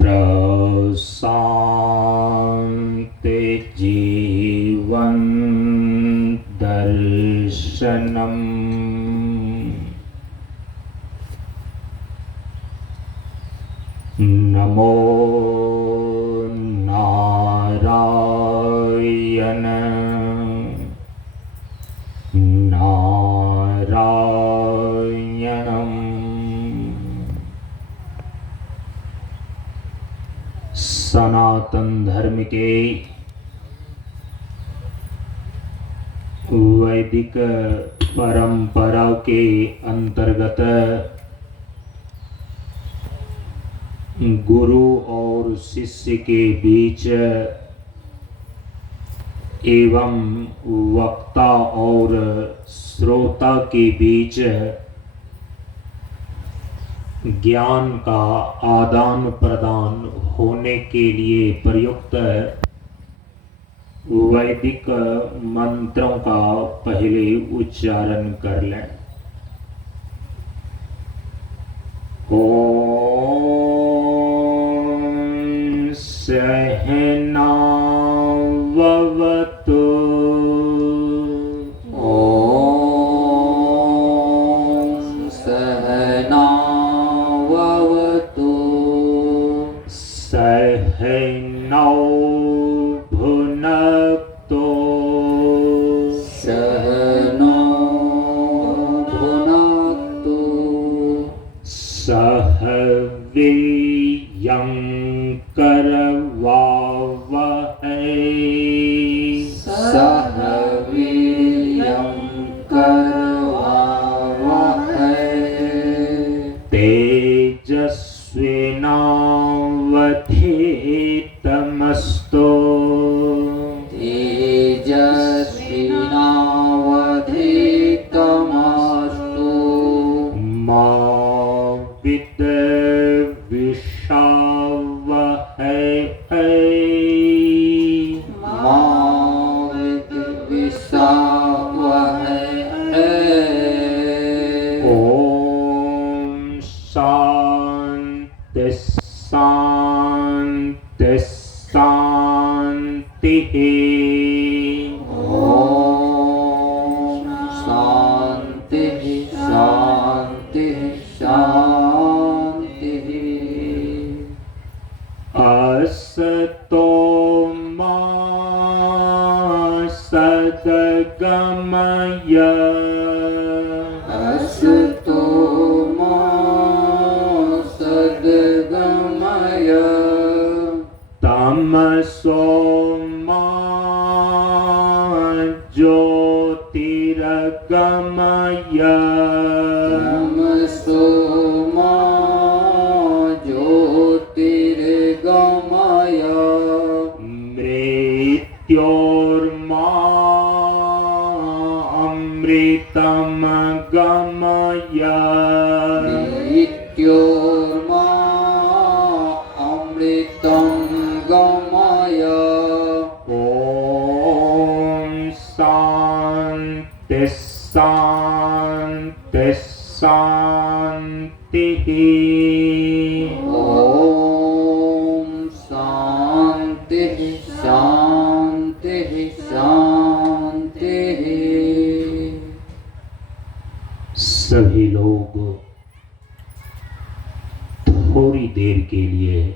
प्रशान्ति जीवन दर्शनम् नमो नारायण नारायणम्। सनातन धर्म के वैदिक परंपरा के अंतर्गत गुरु और शिष्य के बीच एवं वक्ता और श्रोता के बीच ज्ञान का आदान प्रदान होने के लिए प्रयुक्त वैदिक मंत्रों का पहले उच्चारण कर लें। ओम सहनाववतु सहनौ भुनक्तु सह वीर्यं करवावहै तेजस्विनावधीतमस्तु मा शांति शांति। ओम शांति शांति शांति। असतो मा सद्गमय तमसो मा ज्योतिर्गमय मृत्योर्मा अमृतम गमय ओम शांति शांति शांति। ओम शांति शांति शांति। सभी लोग थोड़ी देर के लिए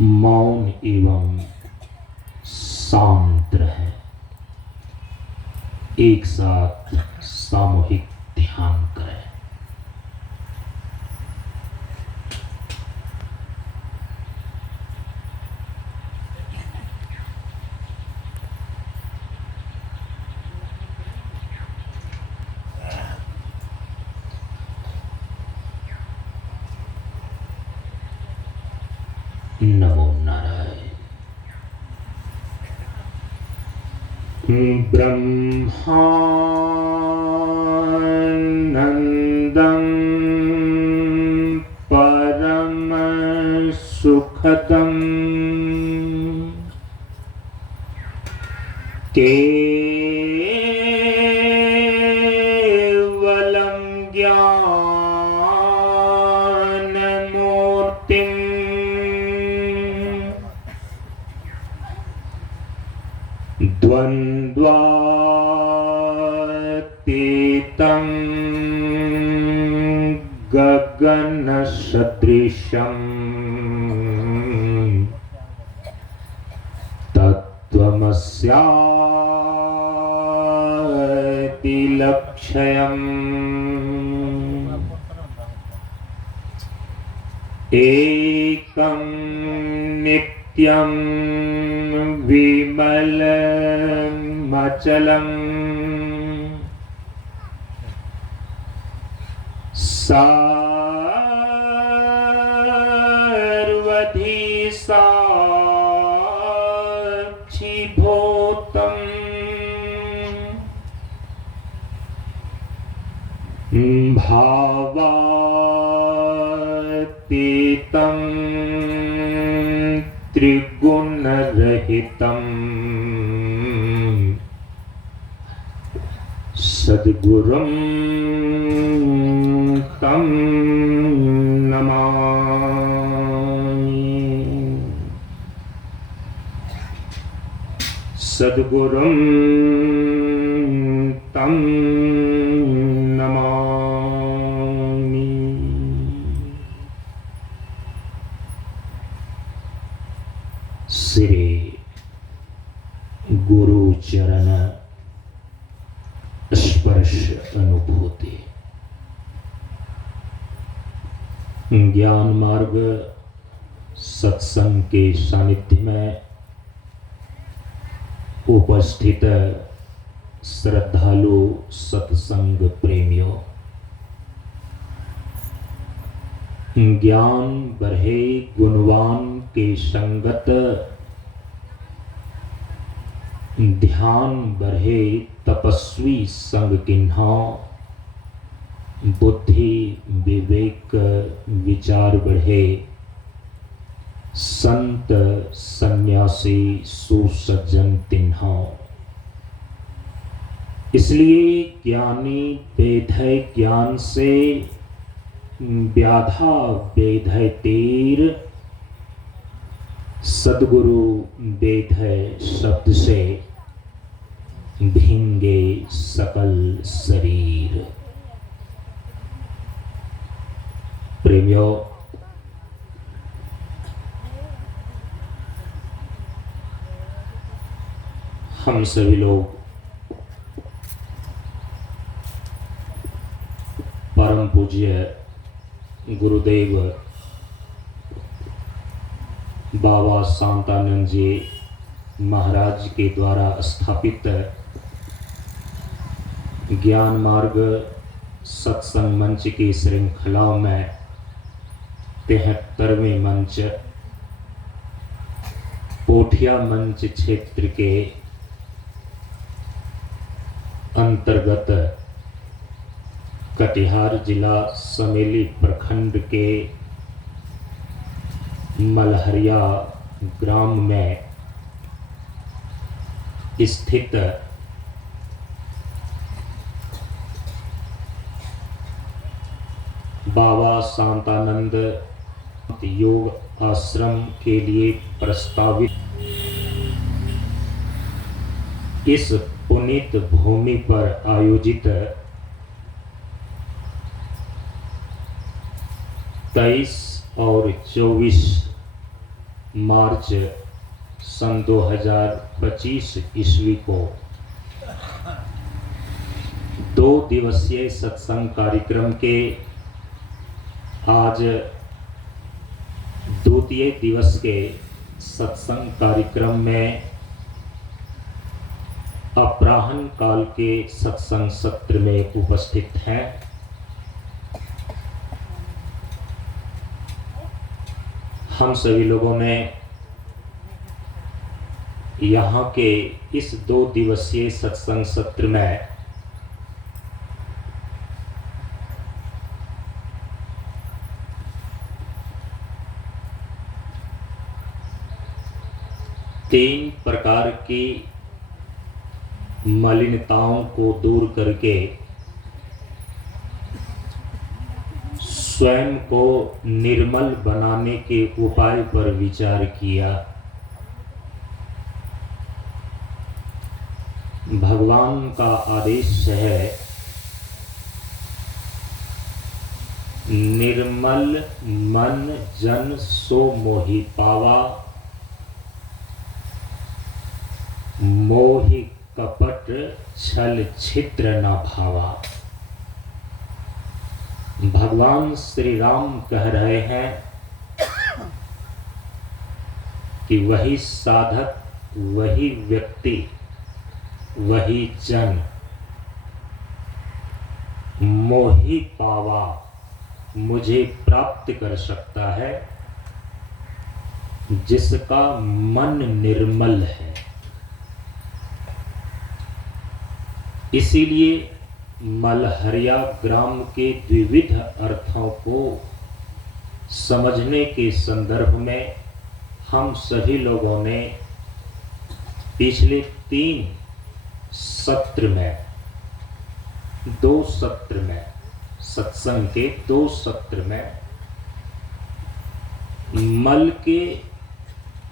मौन एवं शांत रहे। एक साथ सामूहिक ध्यान करें। नमो नारायण। ब्रह्मानंदं परम सुखदं केवलं ज्ञानमूर्तिं द्वन्द्वातीतं गगनसदृशं तत्त्वमस्याति लक्ष्यम् एकं नित्यं विमलमचलम् सर्वधी साक्षीभूतम् भावातीतं त्रिगुणरहितम् सद्गुरुं तं नमामि। सद्गुरुं तं नमामि। श्री गुरु चरण स्पर्श अनुभूति। ज्ञान मार्ग सत्संग के सानिध्य में उपस्थित श्रद्धालु सत्संग प्रेमियों, ज्ञान बढ़े गुणवान के संगत, ध्यान बढ़े तपस्वी संग किन्हा, बुद्धि विवेक विचार बढ़े संत सन्यासी सुसज्जन तिन्हा। इसलिए ज्ञानी वेधय ज्ञान से, व्याधा वेधय तीर, सद्गुरु वेधय शब्द से, भींगे सकल शरीर। प्रेमियों, हम सभी लोग परम पूज्य गुरुदेव बाबा शांतानंद जी महाराज के द्वारा स्थापित ज्ञान मार्ग सत्संग मंच की श्रृंखलाओं में 73वें मंच पोठिया मंच क्षेत्र के अंतर्गत कटिहार जिला समेली प्रखंड के मलहरिया ग्राम में स्थित बाबा शांतानंद योग आश्रम के लिए प्रस्तावित इस पुनीत भूमि पर आयोजित 23 और 24 मार्च सन 2025 ईस्वी को 2 दिवसीय सत्संग कार्यक्रम के आज द्वितीय दिवस के सत्संग कार्यक्रम में अपराह्न काल के सत्संग सत्र में उपस्थित हैं। हम सभी लोगों ने यहाँ के इस 2 दिवसीय सत्संग सत्र में तीन प्रकार की मलिनताओं को दूर करके स्वयं को निर्मल बनाने के उपाय पर विचार किया। भगवान का आदेश है, निर्मल मन जन सो मोहि पावा, मोहि कपट छल छिद्र न भावा। भगवान श्री राम कह रहे हैं कि वही साधक, वही व्यक्ति, वही जन मोहि पावा, मुझे प्राप्त कर सकता है, जिसका मन निर्मल है। इसीलिए मलहरिया ग्राम के विविध अर्थों को समझने के संदर्भ में हम सभी लोगों ने पिछले 3 सत्र में, 2 सत्र में, सत्संग के 2 सत्र में मल के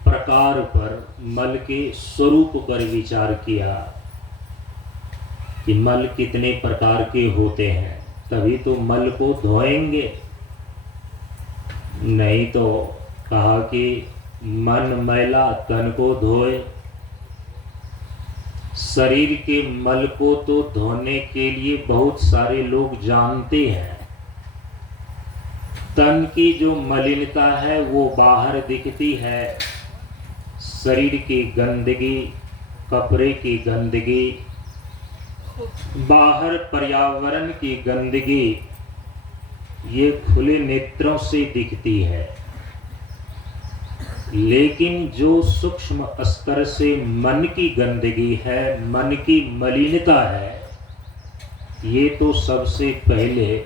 प्रकार पर, मल के स्वरूप पर विचार किया कि मल कितने प्रकार के होते हैं, तभी तो मल को धोएंगे। नहीं तो कहा कि मन मैला तन को धोए। शरीर के मल को तो धोने के लिए बहुत सारे लोग जानते हैं। तन की जो मलिनता है वो बाहर दिखती है। शरीर की गंदगी, कपड़े की गंदगी, बाहर पर्यावरण की गंदगी, ये खुले नेत्रों से दिखती है। लेकिन जो सूक्ष्म स्तर से मन की गंदगी है, मन की मलिनता है, ये तो सबसे पहले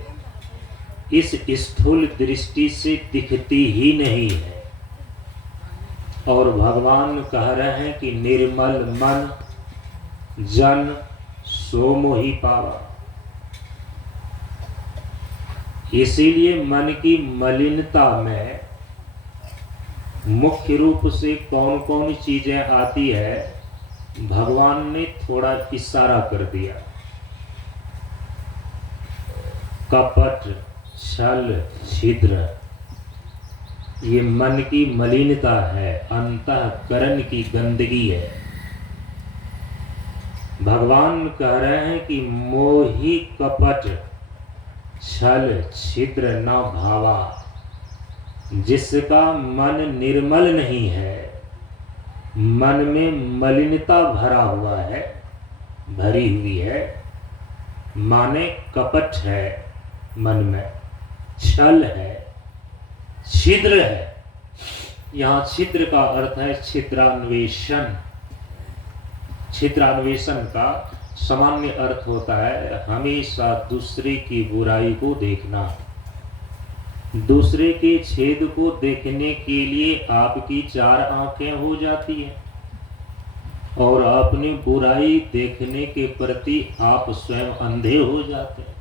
इस स्थूल दृष्टि से दिखती ही नहीं है। और भगवान कह रहे हैं कि निर्मल मन जन सो मोहि पावा। इसीलिए मन की मलिनता में मुख्य रूप से कौन कौन चीजें आती है, भगवान ने थोड़ा इशारा कर दिया। कपट, छल, छिद्र, ये मन की मलिनता है, अंतःकरण की गंदगी है। भगवान कह रहे हैं कि मोहि कपट छल छिद्र न भावा, जिसका मन निर्मल नहीं है, मन में मलिनता भरा हुआ है, भरी हुई है, माने कपट है मन में, छल है, छिद्र है। यहाँ छिद्र का अर्थ है छिद्रान्वेषण। छिद्रान्वेषण का सामान्य अर्थ होता है हमेशा दूसरे की बुराई को देखना। दूसरे के छेद को देखने के लिए आपकी 4 आंखें हो जाती हैं और अपनी बुराई देखने के प्रति आप स्वयं अंधे हो जाते हैं।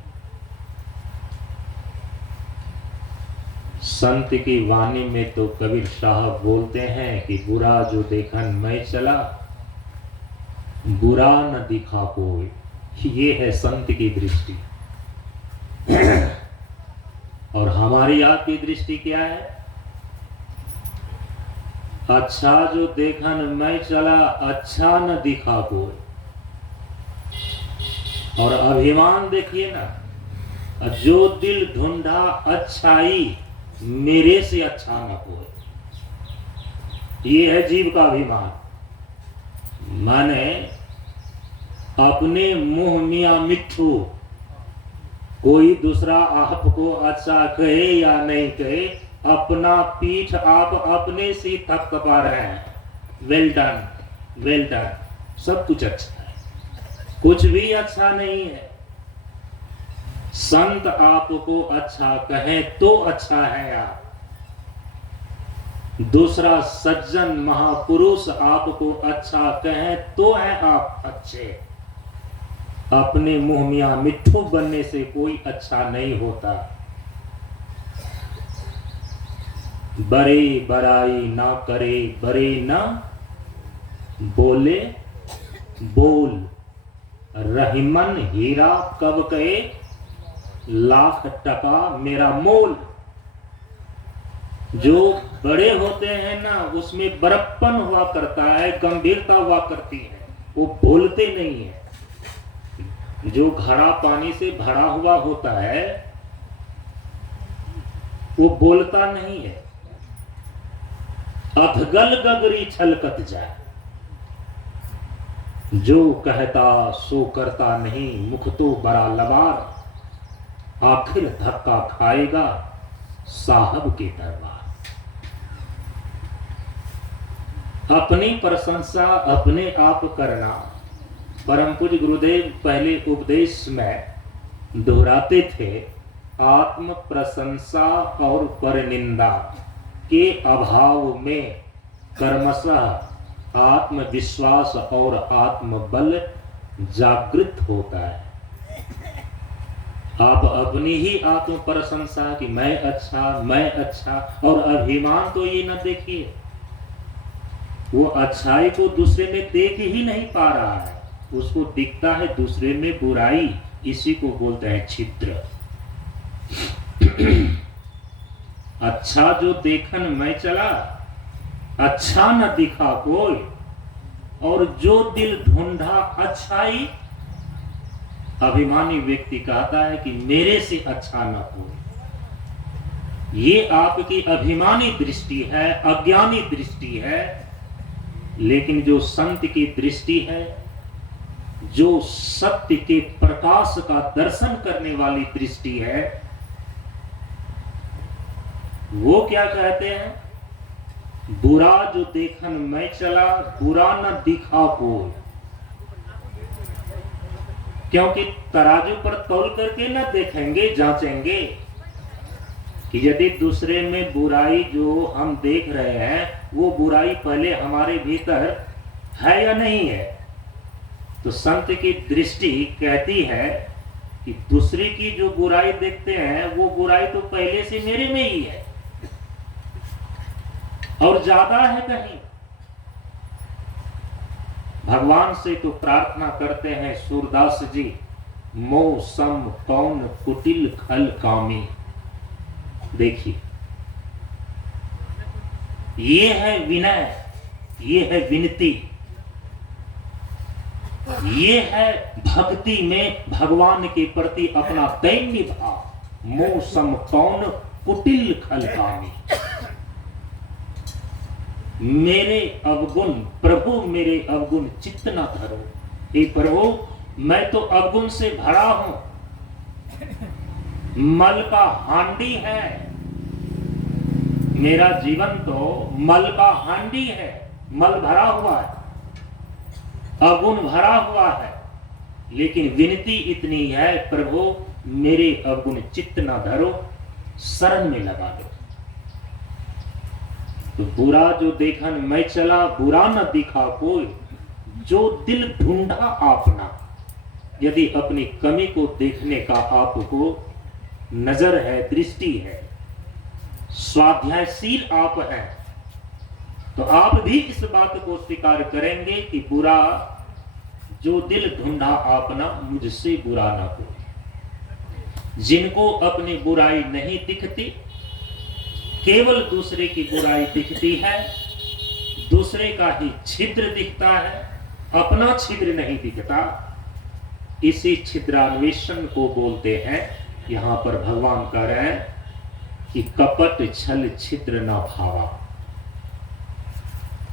संत की वाणी में तो कबीर साहब बोलते हैं कि बुरा जो देखन मैं चला, बुरा न दिखा कोई। ये है संत की दृष्टि। और हमारी आपकी दृष्टि क्या है? अच्छा जो देखन मैं चला, अच्छा न दिखा कोई। और अभिमान देखिए ना, जो दिल ढूंढा अच्छाई, मेरे से अच्छा न कोई। ये है जीव का अभिमान। माने अपने मुंह मियां मिट्ठू, कोई दूसरा आपको अच्छा कहे या नहीं कहे, अपना पीठ आप अपने से थपथपा रहे हैं। वेल डन, वेल डन, सब कुछ अच्छा है, कुछ भी अच्छा नहीं है। संत आपको अच्छा कहे तो अच्छा है आप। दूसरा सज्जन महापुरुष आपको अच्छा कहे तो है आप अच्छे। अपने मुंह मियां मिट्ठू बनने से कोई अच्छा नहीं होता। बड़े बड़ाई ना करे, बड़े ना बोले बोल, रहीमन हीरा कब कहे, लाख टका मेरा मोल। जो बड़े होते हैं ना, उसमें बड़प्पन हुआ करता है, गंभीरता हुआ करती है, वो बोलते नहीं है। जो घड़ा पानी से भरा हुआ होता है वो बोलता नहीं है। अधगल गगरी छलकत जाए, जो कहता सो करता नहीं, मुख तो बड़ा लबार, आखिर धक्का खाएगा साहब के दरबार। अपनी प्रशंसा अपने आप करना, परम पूज्य गुरुदेव पहले उपदेश में दोहराते थे। आत्म प्रशंसा और परनिंदा के अभाव में कर्मशः आत्मविश्वास और आत्मबल जागृत होता है। आप अपनी ही आत्म प्रशंसा कि मैं अच्छा, और अभिमान तो ये न देखिए, वो अच्छाई को दूसरे में देख ही नहीं पा रहा है, उसको दिखता है दूसरे में बुराई। इसी को बोलते हैं छिद्र। अच्छा जो देखन मैं चला, अच्छा न दिखा कोई, और जो दिल ढूंढा अच्छाई, अभिमानी व्यक्ति कहता है कि मेरे से अच्छा न कोई। ये आपकी अभिमानी दृष्टि है, अज्ञानी दृष्टि है। लेकिन जो संत की दृष्टि है, जो सत्य के प्रकाश का दर्शन करने वाली दृष्टि है, वो क्या कहते हैं, बुरा जो देखन मैं चला, बुरा न दिखा कोई। क्योंकि तराजू पर तौल करके न देखेंगे, जांचेंगे कि यदि दूसरे में बुराई जो हम देख रहे हैं, वो बुराई पहले हमारे भीतर है या नहीं है। तो संत की दृष्टि कहती है कि दूसरे की जो बुराई देखते हैं, वो बुराई तो पहले से मेरे में ही है और ज्यादा है कहीं। भगवान से तो प्रार्थना करते हैं सूरदास जी, मोह सम पौन कुटिल खल कामी। देखिए, ये है विनय, ये है विनती, ये है भक्ति में भगवान के प्रति अपना दैन्य भाव। मोह सम पौन कुटिल खल कामी। मेरे अवगुण प्रभु, मेरे अवगुण चित्त न धरो। हे प्रभु, मैं तो अवगुण से भरा हूं, मल का हांडी है, मेरा जीवन तो मल का हांडी है, मल भरा हुआ है, अवगुण भरा हुआ है। लेकिन विनती इतनी है, प्रभु मेरे अवगुण चित्त न धरो, शरण में लगा दो। तो बुरा जो देखन मैं चला, बुरा न दिखा कोई, जो दिल ढूंढा आपना। यदि अपनी कमी को देखने का आपको नजर है, दृष्टि है, स्वाध्यायशील आप हैं, तो आप भी इस बात को स्वीकार करेंगे कि बुरा जो दिल ढूंढा आपना, मुझसे बुरा ना कोई। जिनको अपनी बुराई नहीं दिखती, केवल दूसरे की बुराई दिखती है, दूसरे का ही छिद्र दिखता है, अपना छिद्र नहीं दिखता, इसी छिद्रान्वेषण को बोलते हैं। यहां पर भगवान कह रहे हैं कि कपट छल छिद्र न भावा,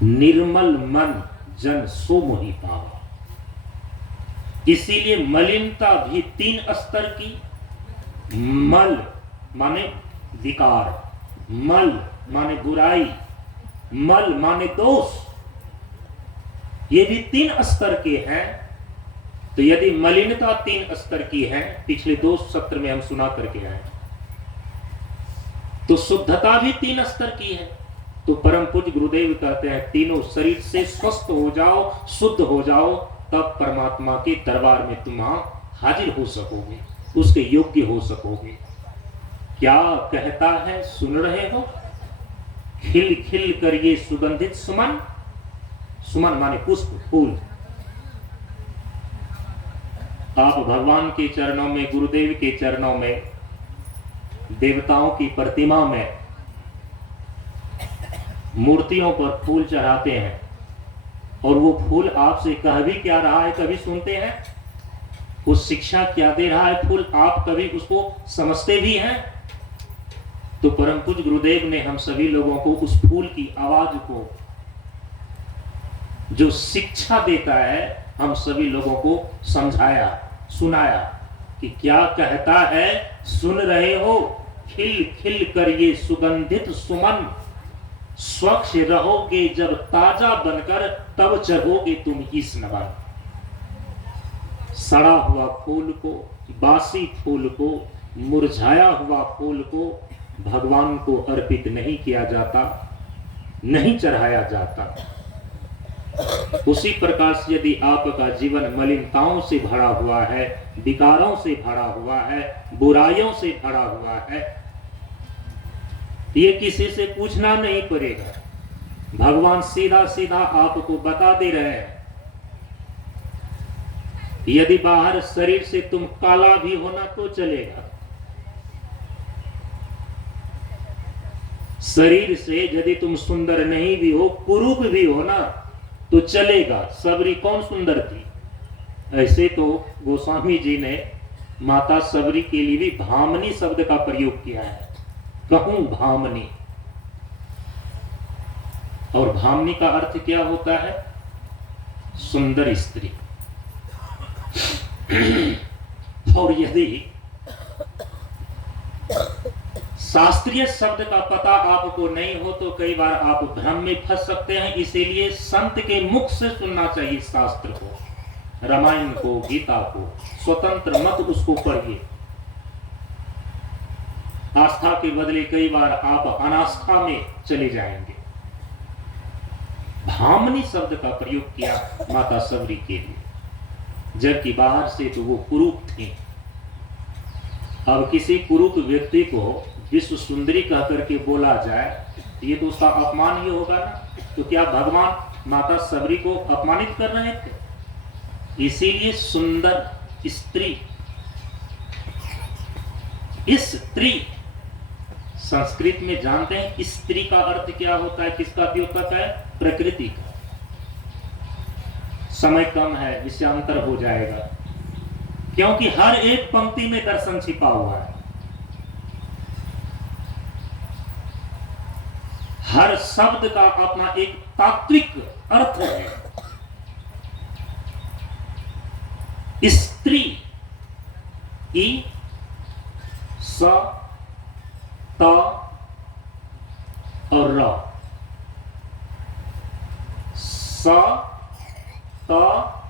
निर्मल मन जन सो मोहि पावा। इसीलिए मलिनता भी 3 स्तर की। मल माने विकार, मल माने बुराई, मल माने दोष, ये भी 3 स्तर के हैं। तो यदि मलिनता 3 स्तर की है, पिछले 2 सत्र में हम सुना करके आए, तो शुद्धता भी 3 स्तर की है। तो परम पूज्य गुरुदेव कहते हैं, तीनों शरीर से स्वस्थ हो जाओ, शुद्ध हो जाओ, तब परमात्मा के दरबार में तुम हाजिर हो सकोगे, उसके योग्य हो सकोगे। क्या कहता है, सुन रहे हो? खिल खिल कर ये सुगंधित सुमन, सुमन माने पुष्प, फूल, आप भगवान के चरणों में, गुरुदेव के चरणों में, देवताओं की प्रतिमा में, मूर्तियों पर फूल चढ़ाते हैं और वो फूल आपसे कह भी क्या रहा है कभी सुनते हैं? उस शिक्षा क्या दे रहा है फूल, आप कभी उसको समझते भी हैं? तो परम पूज्य गुरुदेव ने हम सभी लोगों को उस फूल की आवाज को, जो शिक्षा देता है, हम सभी लोगों को समझाया, सुनाया कि क्या कहता है, सुन रहे हो? खिल खिल कर ये सुगंधित सुमन, स्वच्छ रहोगे जब ताजा बनकर, तब चढ़ोगे तुम इस नमन। सड़ा हुआ फूल को, बासी फूल को, मुरझाया हुआ फूल को भगवान को अर्पित नहीं किया जाता, नहीं चढ़ाया जाता। उसी प्रकार से यदि आपका जीवन मलिनताओं से भरा हुआ है, विकारों से भरा हुआ है, बुराइयों से भरा हुआ है, ये किसी से पूछना नहीं पड़ेगा। भगवान सीधा सीधा आपको बता दे रहे हैं। यदि बाहर शरीर से तुम काला भी होना तो चलेगा, शरीर से यदि तुम सुंदर नहीं भी हो, कुरूप भी हो ना तो चलेगा। सबरी कौन सुंदर थी? ऐसे तो गोस्वामी जी ने माता सबरी के लिए भी भामनी शब्द का प्रयोग किया है। कहूं भामनी, और भामनी का अर्थ क्या होता है? सुंदर स्त्री। और यदि शास्त्रीय शब्द का पता आपको नहीं हो तो कई बार आप भ्रम में फंस सकते हैं। इसीलिए संत के मुख से सुनना चाहिए शास्त्र को, रामायण को, गीता को। स्वतंत्र मत उसको पढ़िए। आस्था के बदले कई बार आप अनास्था में चले जाएंगे। भामनी शब्द का प्रयोग किया माता सबरी के लिए, जबकि बाहर से तो वो कुरूप थी। अब किसी कुरूप व्यक्ति को विश्व सुंदरी कह करके बोला जाए, ये तो उसका अपमान ही होगा ना। तो क्या भगवान माता सबरी को अपमानित कर रहे थे? इसीलिए सुंदर स्त्री, स्त्री संस्कृत में जानते हैं स्त्री का अर्थ क्या होता है, किसका द्योतक है? प्रकृति का। समय कम है, विषयांतर हो जाएगा, क्योंकि हर एक पंक्ति में दर्शन छिपा हुआ है। हर शब्द का अपना एक तात्विक अर्थ है। स्त्री, ई, स, त और र, स, त,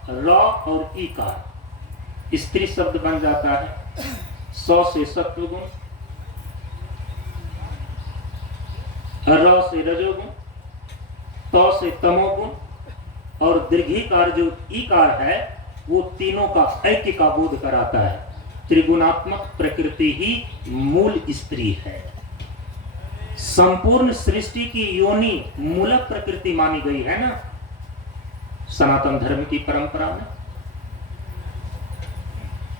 र और ई का स्त्री शब्द बन जाता है। स से सत्वगुण, र से रजोगुण, त से तमोगुण और दीर्घिकार जो ईकार है वो तीनों का ऐक्य का बोध कराता है। त्रिगुणात्मक प्रकृति ही मूल स्त्री है। संपूर्ण सृष्टि की योनि मूल प्रकृति मानी गई है ना सनातन धर्म की परंपरा में।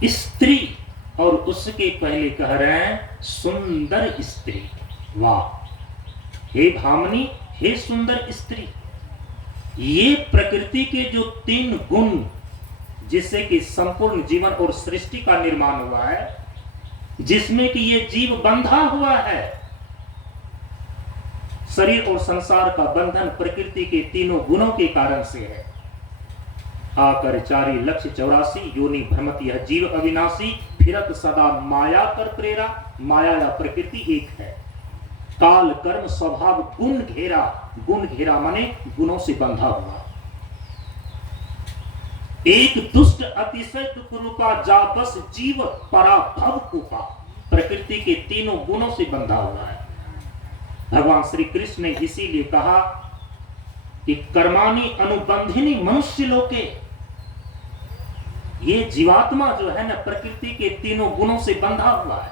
स्त्री, और उसके पहले कह रहे हैं सुंदर स्त्री। वाह, हे भामनी, हे सुंदर स्त्री। ये प्रकृति के जो तीन गुण जिससे कि संपूर्ण जीवन और सृष्टि का निर्माण हुआ है, जिसमें कि ये जीव बंधा हुआ है। शरीर और संसार का बंधन प्रकृति के तीनों गुणों के कारण से है। आकर 4,84,84 योनि भ्रमत यह जीव अविनाशी, फिरत सदा माया कर प्रेरा। माया या प्रकृति एक है। काल कर्म स्वभाव गुण घेरा, गुण घेरा माने गुणों से बंधा हुआ। एक दुष्ट अतिशय दुख रूपा, जा बस जीव पराभव कूपा। प्रकृति के तीनों गुणों से बंधा हुआ है। भगवान श्री कृष्ण ने इसीलिए कहा कि कर्माणि अनुबंधिनी मनुष्य लोके। ये जीवात्मा जो है ना प्रकृति के तीनों गुणों से बंधा हुआ है,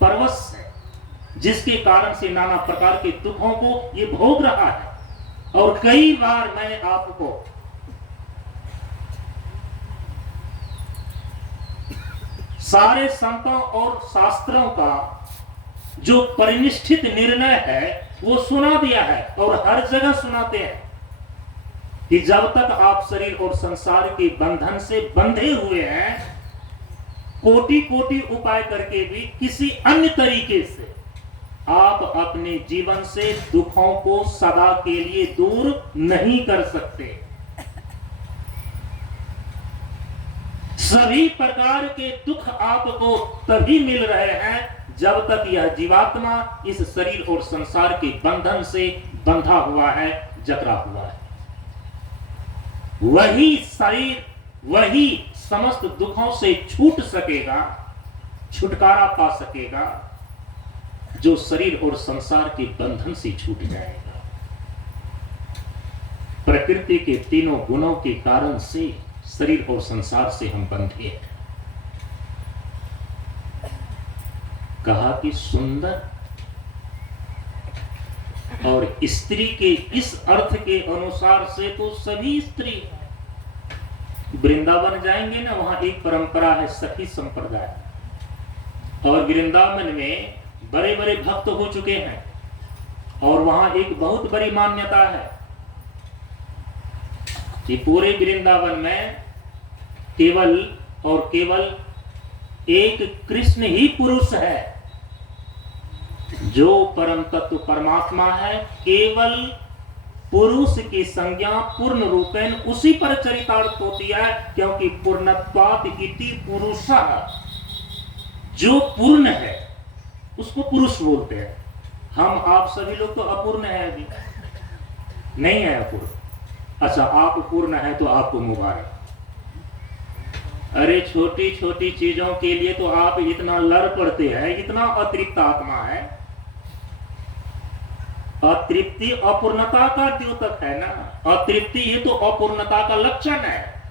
परवश है, जिसके कारण से नाना प्रकार के दुखों को ये भोग रहा है। और कई बार मैंने आपको सारे संतों और शास्त्रों का जो परिनिष्ठित निर्णय है वो सुना दिया है और हर जगह सुनाते हैं कि जब तक आप शरीर और संसार के बंधन से बंधे हुए हैं, कोटि कोटि उपाय करके भी किसी अन्य तरीके से आप अपने जीवन से दुखों को सदा के लिए दूर नहीं कर सकते। सभी प्रकार के दुख आपको तभी मिल रहे हैं जब तक यह जीवात्मा इस शरीर और संसार के बंधन से बंधा हुआ है, जकड़ा हुआ है। वही शरीर, वही समस्त दुखों से छूट सकेगा, छुटकारा पा सकेगा जो शरीर और संसार के बंधन से छूट जाएगा। प्रकृति के तीनों गुणों के कारण से शरीर और संसार से हम बंधे हैं। कहा कि सुंदर और स्त्री के इस अर्थ के अनुसार से तो सभी स्त्री। वृंदावन जाएंगे ना, वहां एक परंपरा है सखी संप्रदाय, और वृंदावन में बड़े बड़े भक्त हो चुके हैं और वहां एक बहुत बड़ी मान्यता है कि पूरे वृंदावन में केवल और केवल एक कृष्ण ही पुरुष है जो परम तत्व परमात्मा है। केवल पुरुष की संज्ञा पूर्ण रूपेण उसी पर चरितार्थ होती है, क्योंकि पूर्णत्वात् इति पुरुषः, जो पूर्ण है उसको पुरुष बोलते हैं। हम आप सभी लोग तो अपूर्ण है, अभी नहीं है अपूर्ण। अच्छा, आप पूर्ण है तो आपको मुबारक। अरे छोटी छोटी चीजों के लिए तो आप इतना लड़ पड़ते हैं, इतना अतृप्त आत्मा है। अतृप्ति अपूर्णता का द्योतक है ना, अतृप्ति ये तो अपूर्णता का लक्षण है।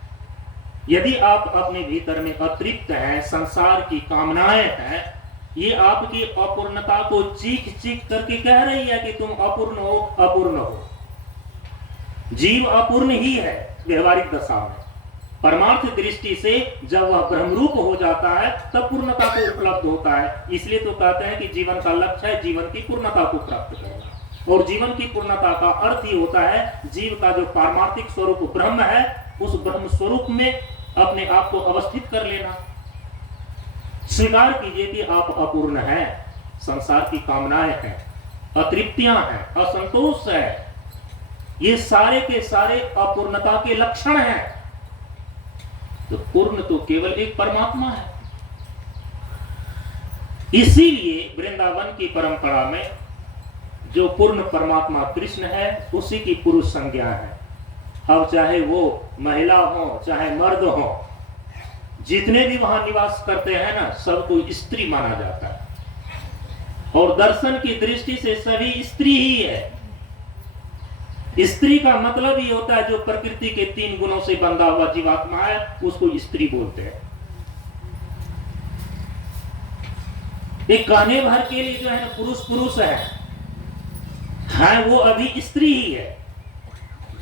यदि आप अपने भीतर में अतृप्त हैं, संसार की कामनाएं हैं, ये आपकी अपूर्णता को चीख चीख करके कह रही है कि तुम अपूर्ण हो, अपूर्ण हो। जीव अपूर्ण ही है व्यवहारिक दशा में। परमार्थ दृष्टि से जब वह ब्रह्मरूप हो जाता है तब पूर्णता को उपलब्ध होता है। इसलिए तो कहते हैं कि जीवन का लक्ष्य है जीवन की पूर्णता को प्राप्त करना, और जीवन की पूर्णता का अर्थ ही होता है जीव का जो पारमार्थिक स्वरूप ब्रह्म है, उस ब्रह्म स्वरूप में अपने आप को अवस्थित कर लेना। स्वीकार कीजिए कि आप अपूर्ण हैं, संसार की कामनाएं हैं, अतृप्तियां हैं, असंतोष है, ये सारे के सारे अपूर्णता के लक्षण हैं। तो पूर्ण तो केवल एक परमात्मा है। इसीलिए वृंदावन की परंपरा में जो पूर्ण परमात्मा कृष्ण है उसी की पुरुष संज्ञा है। अब चाहे वो महिला हो चाहे मर्द हो, जितने भी वहां निवास करते हैं ना, सबको स्त्री माना जाता है। और दर्शन की दृष्टि से सभी स्त्री ही है। स्त्री का मतलब ही होता है जो प्रकृति के तीन गुणों से बंधा हुआ जीवात्मा है, उसको स्त्री बोलते हैं। एक कहने भर के लिए जो है पुरुष पुरुष है वो अभी स्त्री ही है।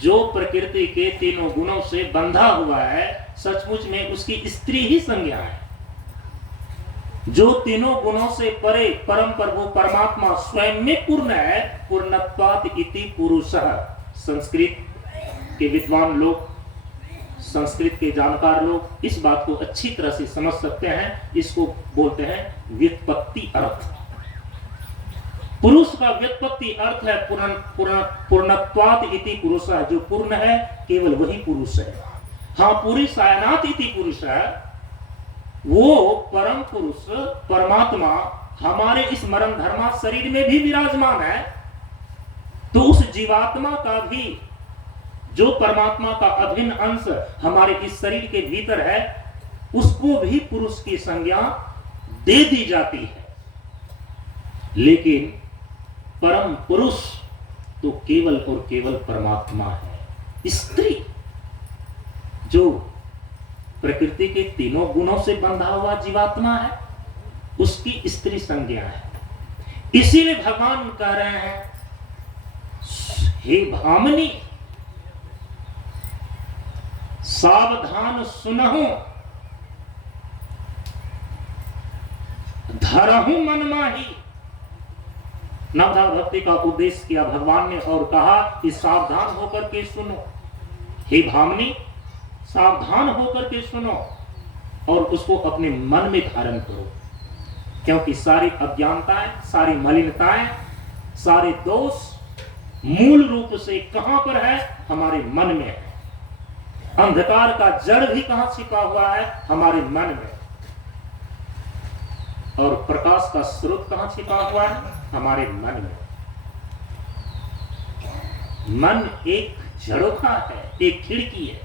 जो प्रकृति के तीनों गुणों से बंधा हुआ है सचमुच में उसकी स्त्री ही संज्ञा है। जो तीनों गुणों से परे परम प्रभु परमात्मा स्वयं में पूर्ण है, पूर्णत्वात् इति पुरुषः। संस्कृत के विद्वान लोग, संस्कृत के जानकार लोग इस बात को अच्छी तरह से समझ सकते हैं। इसको बोलते हैं व्युत्पत्ति अर्थ। पुरुष का व्युत्पत्ति अर्थ है पूर्णत्वात् इति पुरुषः, जो पूर्ण है केवल वही पुरुष है। हाँ, पूरी सायनात इति पुरुष है, वो परम पुरुष परमात्मा हमारे इस मरण धर्मा शरीर में भी विराजमान है। तो उस जीवात्मा का भी जो परमात्मा का अभिन्न अंश हमारे इस शरीर के भीतर है, उसको भी पुरुष की संज्ञा दे दी जाती है। लेकिन परम पुरुष तो केवल और केवल परमात्मा है। स्त्री जो प्रकृति के तीनों गुणों से बंधा हुआ जीवात्मा है, उसकी स्त्री संज्ञा है। इसीलिए भगवान कह रहे हैं, हे भामिनी सावधान सुनहो, धरहु मन माही। नवधा भक्ति का उपदेश किया भगवान ने और कहा कि सावधान होकर के सुनो, हे भामनी सावधान होकर के सुनो और उसको अपने मन में धारण करो, क्योंकि सारी अज्ञानताएं, सारी मलिनताएं, सारे दोष मूल रूप से कहां पर है? हमारे मन में है। अंधकार का जड़ भी कहां छिपा हुआ है? हमारे मन में। और प्रकाश का स्रोत कहां छिपा हुआ है? हमारे मन में। मन एक झरोखा है, एक खिड़की है।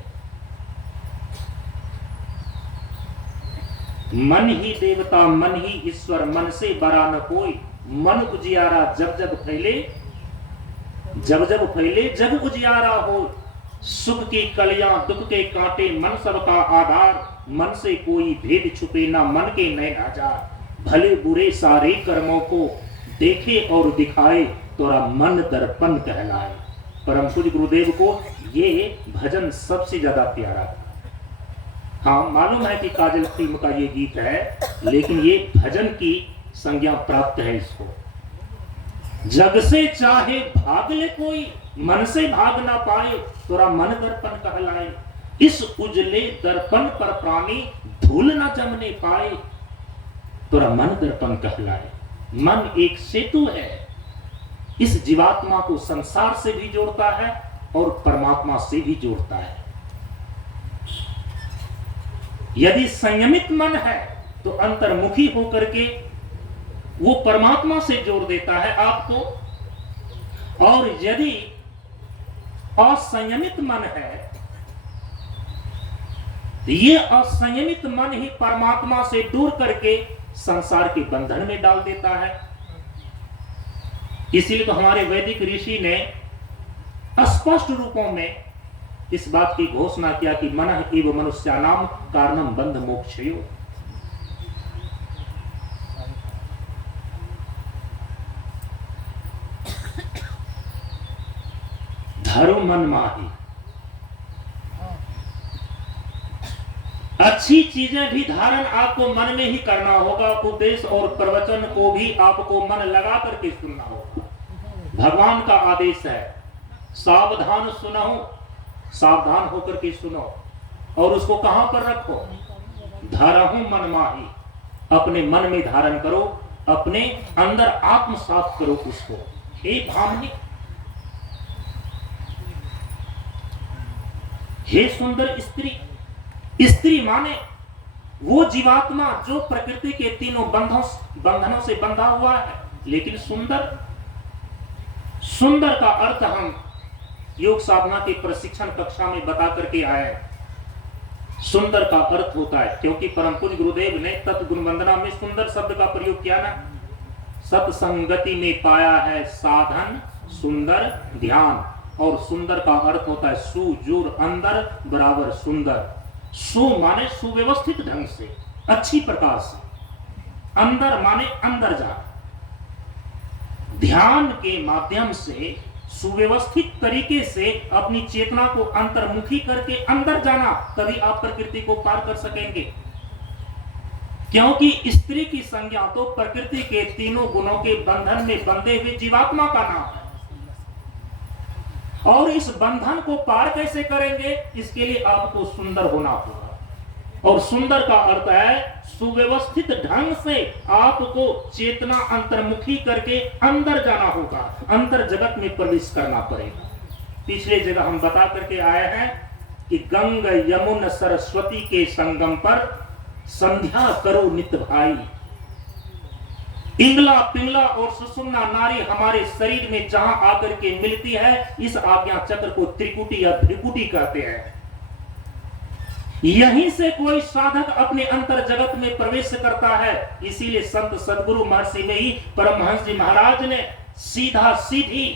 मन ही देवता, मन ही ईश्वर, मन से बड़ा न कोई। मन उजियारा जब जब फैले, जब जब फैले जब उजियारा हो। सुख की कलियां दुख के कांटे, मन सबका आधार। मन से कोई भेद छुपे ना, मन के नैन हजार। भले बुरे सारे कर्मों को देखे और दिखाए, तोरा मन दर्पण कहलाए। परम पूज्य गुरुदेव को ये भजन सबसे ज्यादा प्यारा था। हाँ, मालूम है कि काजल फिल्म का ये गीत है, लेकिन ये भजन की संज्ञा प्राप्त है इसको। जग से चाहे भाग ले कोई, मन से भाग ना पाए, तोरा मन दर्पण कहलाए। इस उजले दर्पण पर प्राणी धूल न जमने पाए, तोरा मन दर्पण कहलाए। मन एक सेतु है, इस जीवात्मा को संसार से भी जोड़ता है और परमात्मा से भी जोड़ता है। यदि संयमित मन है तो अंतर्मुखी होकर के वो परमात्मा से जोड़ देता है आपको, और यदि असंयमित मन है, ये असंयमित मन ही परमात्मा से दूर करके संसार के बंधन में डाल देता है। इसीलिए तो हमारे वैदिक ऋषि ने स्पष्ट रूपों में इस बात की घोषणा किया कि मनः एव मनुष्यानाम कारणम बंध मोक्षयो। धरो मन माही। अच्छी चीजें भी धारण आपको मन में ही करना होगा। उपदेश और प्रवचन को भी आपको मन लगा करके सुनना होगा। भगवान का आदेश है, सावधान सुनो, सावधान होकर के सुनो। और उसको कहां पर रखो? धरहु मन माही। अपने मन में धारण करो, अपने अंदर आत्मसात करो उसको। हे भामनी, हे सुंदर स्त्री। स्त्री माने वो जीवात्मा जो प्रकृति के तीनों बंधनों से बंधा हुआ है, लेकिन सुंदर। सुंदर का अर्थ हम योग साधना के प्रशिक्षण कक्षा में बता करके आए। सुंदर का अर्थ होता है, क्योंकि परम पूज्य गुरुदेव ने तत्गुण वंदना में सुंदर शब्द का प्रयोग किया ना। सत्संगति में पाया है साधन सुंदर ध्यान। और सुंदर का अर्थ होता है सुजोर अंदर बराबर सुंदर। सु माने सुव्यवस्थित ढंग से, अच्छी प्रकार से। अंदर माने अंदर जाना। ध्यान के माध्यम से सुव्यवस्थित तरीके से अपनी चेतना को अंतर्मुखी करके अंदर जाना, तभी आप प्रकृति को पार कर सकेंगे। क्योंकि स्त्री की संज्ञा तो प्रकृति के तीनों गुणों के बंधन में बंधे हुए जीवात्मा का नाम है। और इस बंधन को पार कैसे करेंगे? इसके लिए आपको सुंदर होना होगा। और सुंदर का अर्थ है सुव्यवस्थित ढंग से आपको चेतना अंतर्मुखी करके अंदर जाना होगा, अंतर जगत में प्रवेश करना पड़ेगा। पिछले जगह हम बता करके आए हैं कि गंगा यमुना सरस्वती के संगम पर संध्या करो नित भाई। इंगला पिंगला और सुषुम्ना नारी हमारे शरीर में जहां आकर के मिलती है, इस आज्ञा चक्र को त्रिकुटी या त्रिकुटी कहते हैं। यहीं से कोई साधक अपने अंतर जगत में प्रवेश करता है। इसीलिए संत सदगुरु महर्षि में ही परमहंस जी महाराज ने सीधा सीधी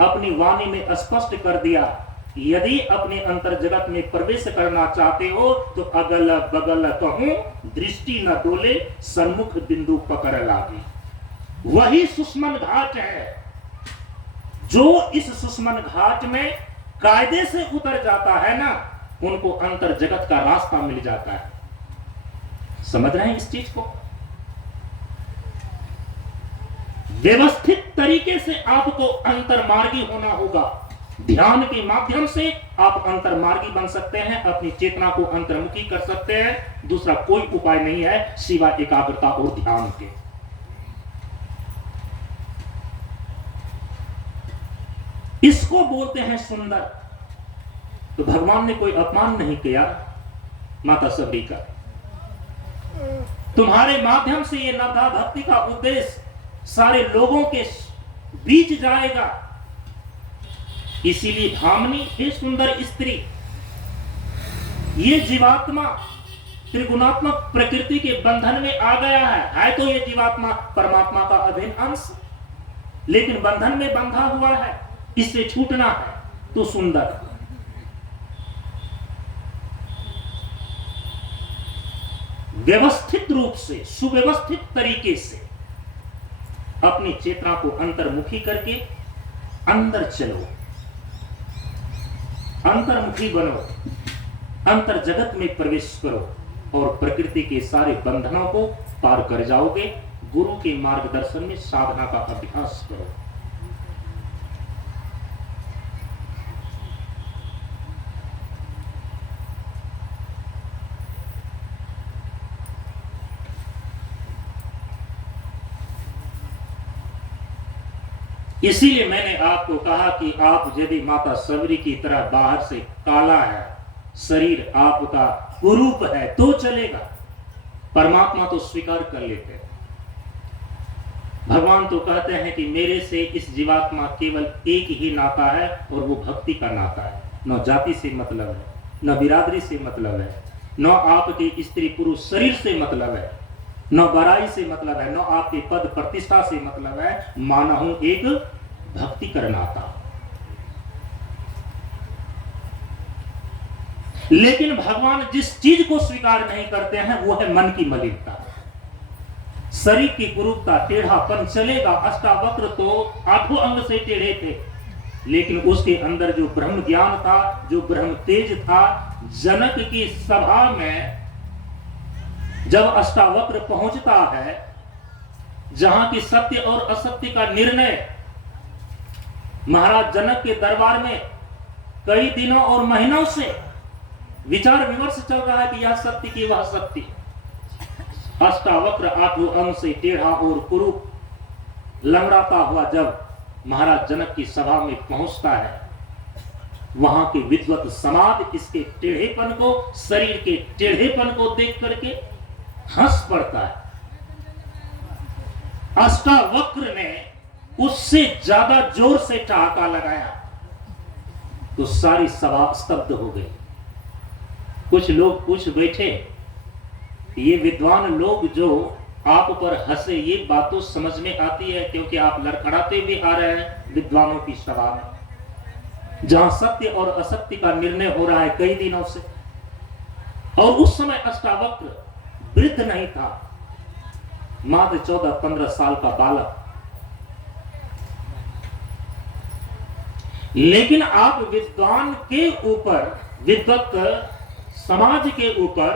अपनी वाणी में स्पष्ट कर दिया, यदि अपने अंतर जगत में प्रवेश करना चाहते हो तो अगल बगल कहूं दृष्टि न डोले, सन्मुख बिंदु पकड़ लागे। वही सुषमन घाट है। जो इस सुषमन घाट में कायदे से उतर जाता है ना, उनको अंतर जगत का रास्ता मिल जाता है। समझ रहे हैं इस चीज को? व्यवस्थित तरीके से आपको अंतर्मार्गी होना होगा। ध्यान के माध्यम से आप अंतर्मार्गी बन सकते हैं, अपनी चेतना को अंतर्मुखी कर सकते हैं। दूसरा कोई उपाय नहीं है सिवाय एकाग्रता और ध्यान के। इसको बोलते हैं सुंदर। तो भगवान ने कोई अपमान नहीं किया माता सबरी का। तुम्हारे माध्यम से ये नवधा भक्ति का उद्देश्य सारे लोगों के बीच जाएगा। इसीलिए भामनी, हे सुंदर स्त्री, ये जीवात्मा त्रिगुणात्मक प्रकृति के बंधन में आ गया है तो ये जीवात्मा परमात्मा का अभिन्न अंश, लेकिन बंधन में बंधा हुआ है, इससे छूटना है। तो सुंदर, व्यवस्थित रूप से, सुव्यवस्थित तरीके से अपनी चेतना को अंतर्मुखी करके अंदर चलो, अंतर्मुखी बनो, अंतर जगत में प्रवेश करो और प्रकृति के सारे बंधनों को पार कर जाओगे। गुरु के मार्गदर्शन में साधना का अभ्यास करो। इसीलिए मैंने आपको कहा कि आप यदि माता सबरी की तरह बाहर से काला है, शरीर आपका कुरूप है तो चलेगा, परमात्मा तो स्वीकार कर लेते हैं। भगवान तो कहते हैं कि मेरे से इस जीवात्मा केवल एक ही नाता है और वो भक्ति का नाता है। न जाति से मतलब है, न बिरादरी से मतलब है, न आपके स्त्री पुरुष शरीर से मतलब है, न बड़ाई से मतलब है, न आपके पद प्रतिष्ठा से मतलब है, माना हूं एक भक्ति कर नाता। लेकिन भगवान जिस चीज को स्वीकार नहीं करते हैं वो है मन की मलिनता, शरीर की कुरूपता, टेढ़ापन चलेगा। अष्टावक्र तो 8 अंग से टेढ़े थे, लेकिन उसके अंदर जो ब्रह्म ज्ञान था, जो ब्रह्म तेज था, जनक की सभा में जब अष्टावक्र पहुंचता है, जहां की सत्य और असत्य का निर्णय महाराज जनक के दरबार में कई दिनों और महीनों से विचार विमर्श चल रहा है कि यह सत्य की वह सत्य। अष्टावक्र 8 अंग से टेढ़ा और कुरूप लंगड़ाता हुआ जब महाराज जनक की सभा में पहुंचता है, वहां के विद्वत समाज इसके टेढ़ेपन को, शरीर के टेढ़ेपन को देख करके हंस पड़ता है। अष्टावक्र ने उससे ज्यादा जोर से ठहाका लगाया तो सारी सभा स्तब्ध हो गई। कुछ लोग पूछ बैठे, ये विद्वान लोग जो आप पर हंसे, ये बात तो समझ में आती है क्योंकि आप लड़खड़ाते भी आ रहे हैं विद्वानों की सभा में, जहां सत्य और असत्य का निर्णय हो रहा है कई दिनों से। और उस समय अष्टावक्र वृद्ध नहीं था, मात्र 14-15 साल का बालक। लेकिन आप विद्वान के ऊपर, विद्वत समाज के ऊपर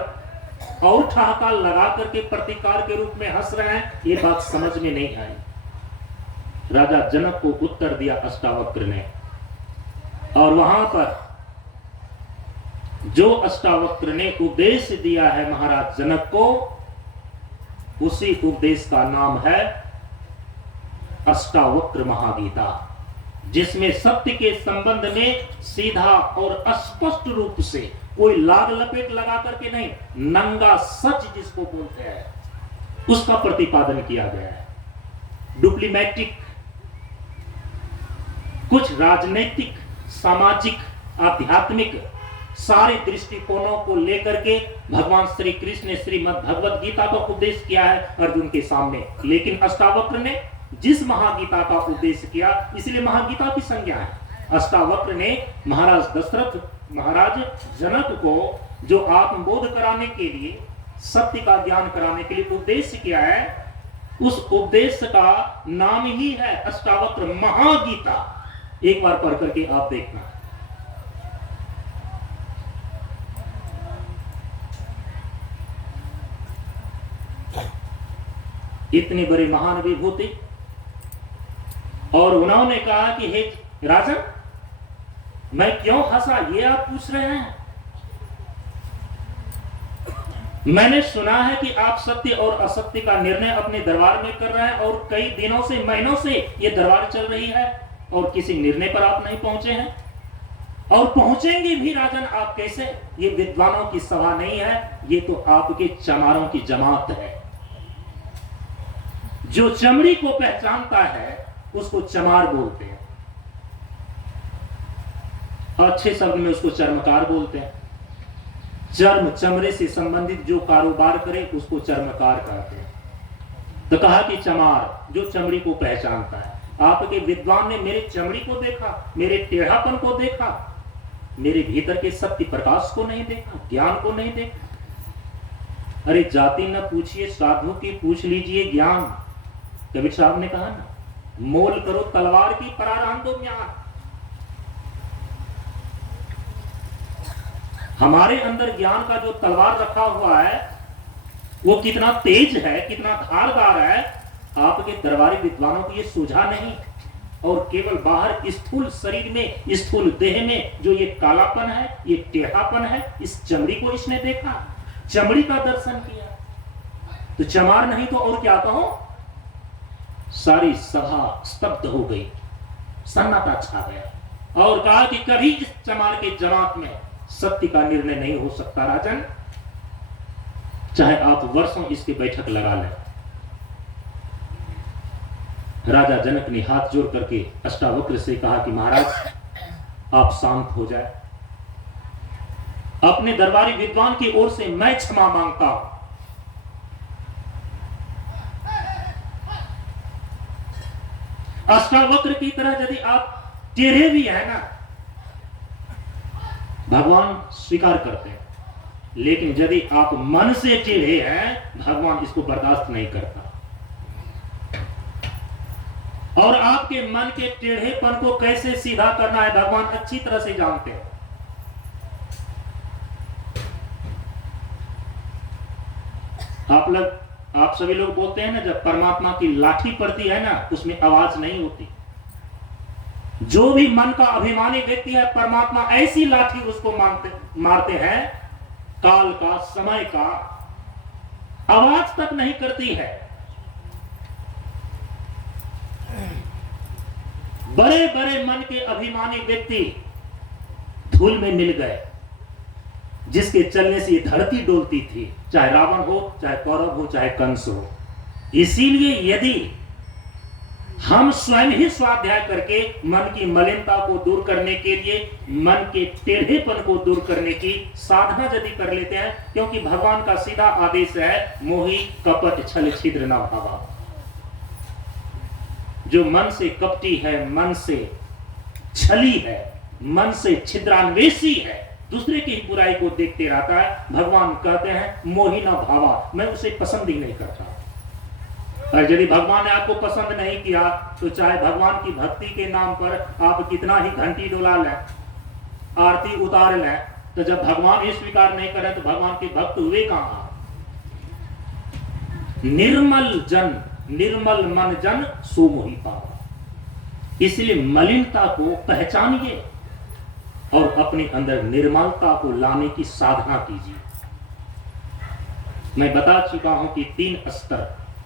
और ठहाका लगा करके प्रतिकार के रूप में हंस रहे हैं, ये बात समझ में नहीं आई। राजा जनक को उत्तर दिया अष्टावक्र ने, और वहां पर जो अष्टावक्र ने उपदेश दिया है महाराज जनक को, उसी उपदेश का नाम है अष्टावक्र महागीता, जिसमें सत्य के संबंध में सीधा और स्पष्ट रूप से, कोई लाग लपेट लगा करके नहीं, नंगा सच जिसको बोलते हैं, उसका प्रतिपादन किया गया है। डिप्लोमेटिक, कुछ राजनीतिक, सामाजिक, आध्यात्मिक सारे दृष्टिकोणों को लेकर के भगवान श्री कृष्ण ने श्रीमद् भगवत गीता का उपदेश किया है अर्जुन के सामने। लेकिन अष्टावक्र ने जिस महागीता का उपदेश किया, इसलिए महागीता की संज्ञा है। अष्टावक्र ने महाराज दशरथ, महाराज जनक को जो आत्मबोध कराने के लिए, सत्य का ज्ञान कराने के लिए उपदेश किया है, उस उपदेश का नाम ही है अष्टावक्र महागीता। एक बार पढ़ करके आप देखना। इतने बड़े महान विभूति और उन्होंने कहा कि हे राजन, मैं क्यों हंसा ये आप पूछ रहे हैं? मैंने सुना है कि आप सत्य और असत्य का निर्णय अपने दरबार में कर रहे हैं और कई दिनों से, महीनों से ये दरबार चल रही है और किसी निर्णय पर आप नहीं पहुंचे हैं और पहुंचेंगे भी राजन आप कैसे? ये विद्वानों की सभा नहीं है, ये तो आपके चमारों की जमात है। जो चमड़ी को पहचानता है उसको चमार बोलते हैं, अच्छे शब्द में उसको चर्मकार बोलते हैं। चर्म, चमड़े से संबंधित जो कारोबार करे उसको चर्मकार कहते हैं। तो कहा कि चमार, जो चमड़ी को पहचानता है। आपके विद्वान ने मेरे चमड़ी को देखा, मेरे टेढ़ापन को देखा, मेरे भीतर के सत्य प्रकाश को नहीं देखा, ज्ञान को नहीं देखा। अरे जाति न पूछिए साधु की, पूछ लीजिए ज्ञान। कबीर साहब ने कहा ना, मोल करो तलवार की, पराराम दो ज्ञान। हमारे अंदर ज्ञान का जो तलवार रखा हुआ है वो कितना तेज है, कितना धारदार है, आपके दरबारी विद्वानों को ये सूझा नहीं। और केवल बाहर स्थूल शरीर में, स्थूल देह में जो ये कालापन है, ये टेढ़ापन है, इस चमड़ी को इसने देखा, चमड़ी का दर्शन किया। तो चमार नहीं तो और क्या कहो? सारी सभा स्तब्ध हो गई, सन्नाटा छा गया और कहा कि कभी इस चमार के जमात में सत्य का निर्णय नहीं हो सकता राजन, चाहे आप वर्षों इसकी बैठक लगा लें। राजा जनक ने हाथ जोड़ करके अष्टावक्र से कहा कि महाराज आप शांत हो जाए, अपने दरबारी विद्वान की ओर से मैं क्षमा मांगता हूं। अष्टावक्र की तरह यदि आप टेढ़े भी है ना, भगवान स्वीकार करते हैं, लेकिन यदि आप मन से टेढ़े हैं, भगवान इसको बर्दाश्त नहीं करता। और आपके मन के टेढ़ेपन को कैसे सीधा करना है भगवान अच्छी तरह से जानते हैं। आप सभी लोग बोलते हैं ना, जब परमात्मा की लाठी पड़ती है ना, उसमें आवाज नहीं होती। जो भी मन का अभिमानी व्यक्ति है, परमात्मा ऐसी लाठी उसको मारते हैं, काल का, समय का, आवाज तक नहीं करती है। बड़े बड़े मन के अभिमानी व्यक्ति धूल में मिल गए, जिसके चलने से ये धरती डोलती थी, चाहे रावण हो, चाहे कौरव हो, चाहे कंस हो। इसीलिए यदि हम स्वयं ही स्वाध्याय करके मन की मलिनता को दूर करने के लिए, मन के टेढ़ेपन को दूर करने की साधना यदि कर लेते हैं, क्योंकि भगवान का सीधा आदेश है, मोही कपट छल छिद्र न भावा। जो मन से कपटी है, मन से छली है, मन से छिद्रान्वेषी है, दूसरे की बुराई को देखते रहता है, भगवान कहते हैं मोही न भावा, मैं उसे पसंद ही नहीं करता। और यदि भगवान ने आपको पसंद नहीं किया तो चाहे भगवान की भक्ति के नाम पर आप कितना ही घंटी डोला लें, आरती उतार लें, तो जब भगवान ये स्वीकार नहीं करे तो भगवान के भक्त हुए कहां? निर्मल मन जन सो मोहि पावा। इसलिए मलिनता को पहचानिए और अपने अंदर निर्मलता को लाने की साधना कीजिए। मैं बता चुका हूं कि 3 स्तर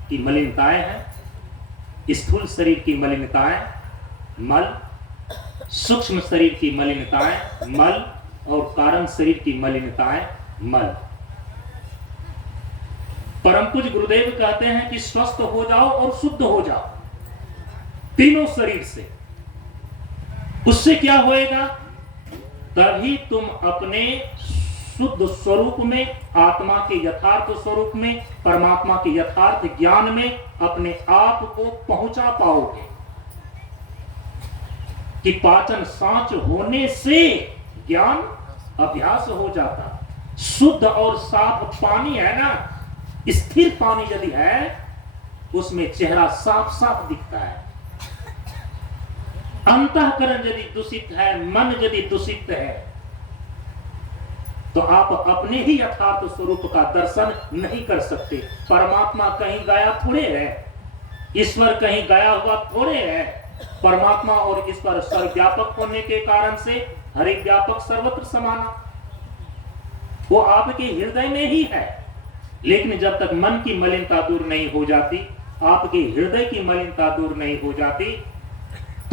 की मलिनताएं हैं। स्थूल शरीर की मलिनताएं मल, सूक्ष्म शरीर की मलिनताएं मल, और कारण शरीर की मलिनताएं मल। परम पूज्य गुरुदेव कहते हैं कि स्वस्थ हो जाओ और शुद्ध हो जाओ तीनों शरीर से। उससे क्या होएगा? तभी तुम अपने शुद्ध स्वरूप में, आत्मा के यथार्थ स्वरूप में, परमात्मा के यथार्थ ज्ञान में अपने आप को पहुंचा पाओगे। कि पाचन सांच होने से ज्ञान अभ्यास हो जाता। शुद्ध और साफ पानी है ना, स्थिर पानी यदि है, उसमें चेहरा साफ साफ दिखता है। अंतःकरण यदि दूषित है, मन यदि दूषित है, तो आप अपने ही यथार्थ स्वरूप का दर्शन नहीं कर सकते। परमात्मा कहीं गया थोड़े है, ईश्वर कहीं गया हुआ थोड़े है। परमात्मा और ईश्वर सर्वव्यापक होने के कारण से हरि व्यापक सर्वत्र समाना, वो आपके हृदय में ही है। लेकिन जब तक मन की मलिनता दूर नहीं हो जाती, आपके हृदय की मलिनता दूर नहीं हो जाती,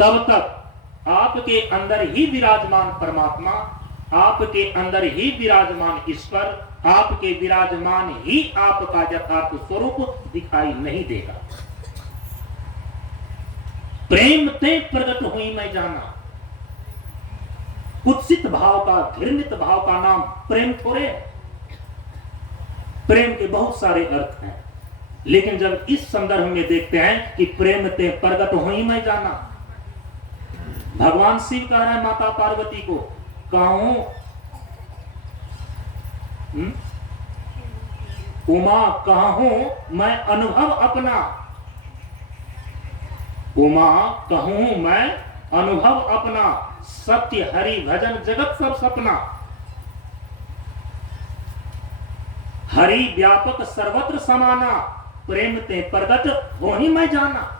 तब तक आपके अंदर ही विराजमान परमात्मा, आपके अंदर ही विराजमान ईश्वर, आपके विराजमान ही आपका यथार्थ स्वरूप दिखाई नहीं देगा। प्रेम ते प्रकट हुई मैं जाना, कुत्सित भाव का, घृणित भाव का नाम प्रेम थोड़े है। प्रेम के बहुत सारे अर्थ हैं, लेकिन जब इस संदर्भ में देखते हैं कि प्रेम ते प्रकट हुई मैं जाना, भगवान शिव कह रहे हैं माता पार्वती को, कहूं उमा कहूं मैं अनुभव अपना, उमा कहूं मैं अनुभव अपना, सत्य हरि भजन जगत सब सपना। हरि व्यापक सर्वत्र समाना, प्रेम ते प्रगट हो ही मैं जाना।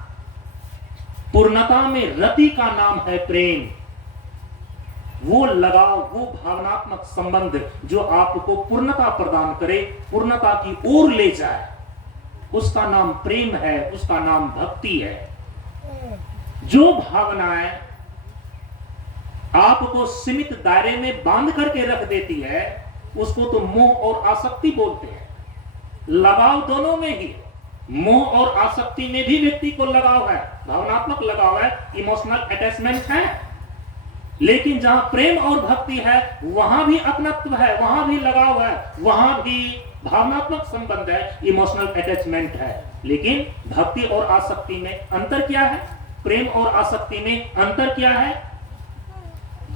पूर्णता में रति का नाम है प्रेम। वो लगाव, वो भावनात्मक संबंध जो आपको पूर्णता प्रदान करे, पूर्णता की ओर ले जाए, उसका नाम प्रेम है, उसका नाम भक्ति है। जो भावनाएं आपको सीमित दायरे में बांध करके रख देती है, उसको तो मोह और आसक्ति बोलते हैं। लगाव दोनों में ही, मोह और आसक्ति में भी व्यक्ति को लगाव है, भावनात्मक लगाव है, इमोशनल अटैचमेंट है। लेकिन जहां प्रेम और भक्ति है, वहां भी अपनत्व है, वहां भी लगाव है, वहां भी भावनात्मक संबंध है, इमोशनल अटैचमेंट है। लेकिन भक्ति और आसक्ति में अंतर क्या है? प्रेम और आसक्ति में अंतर क्या है?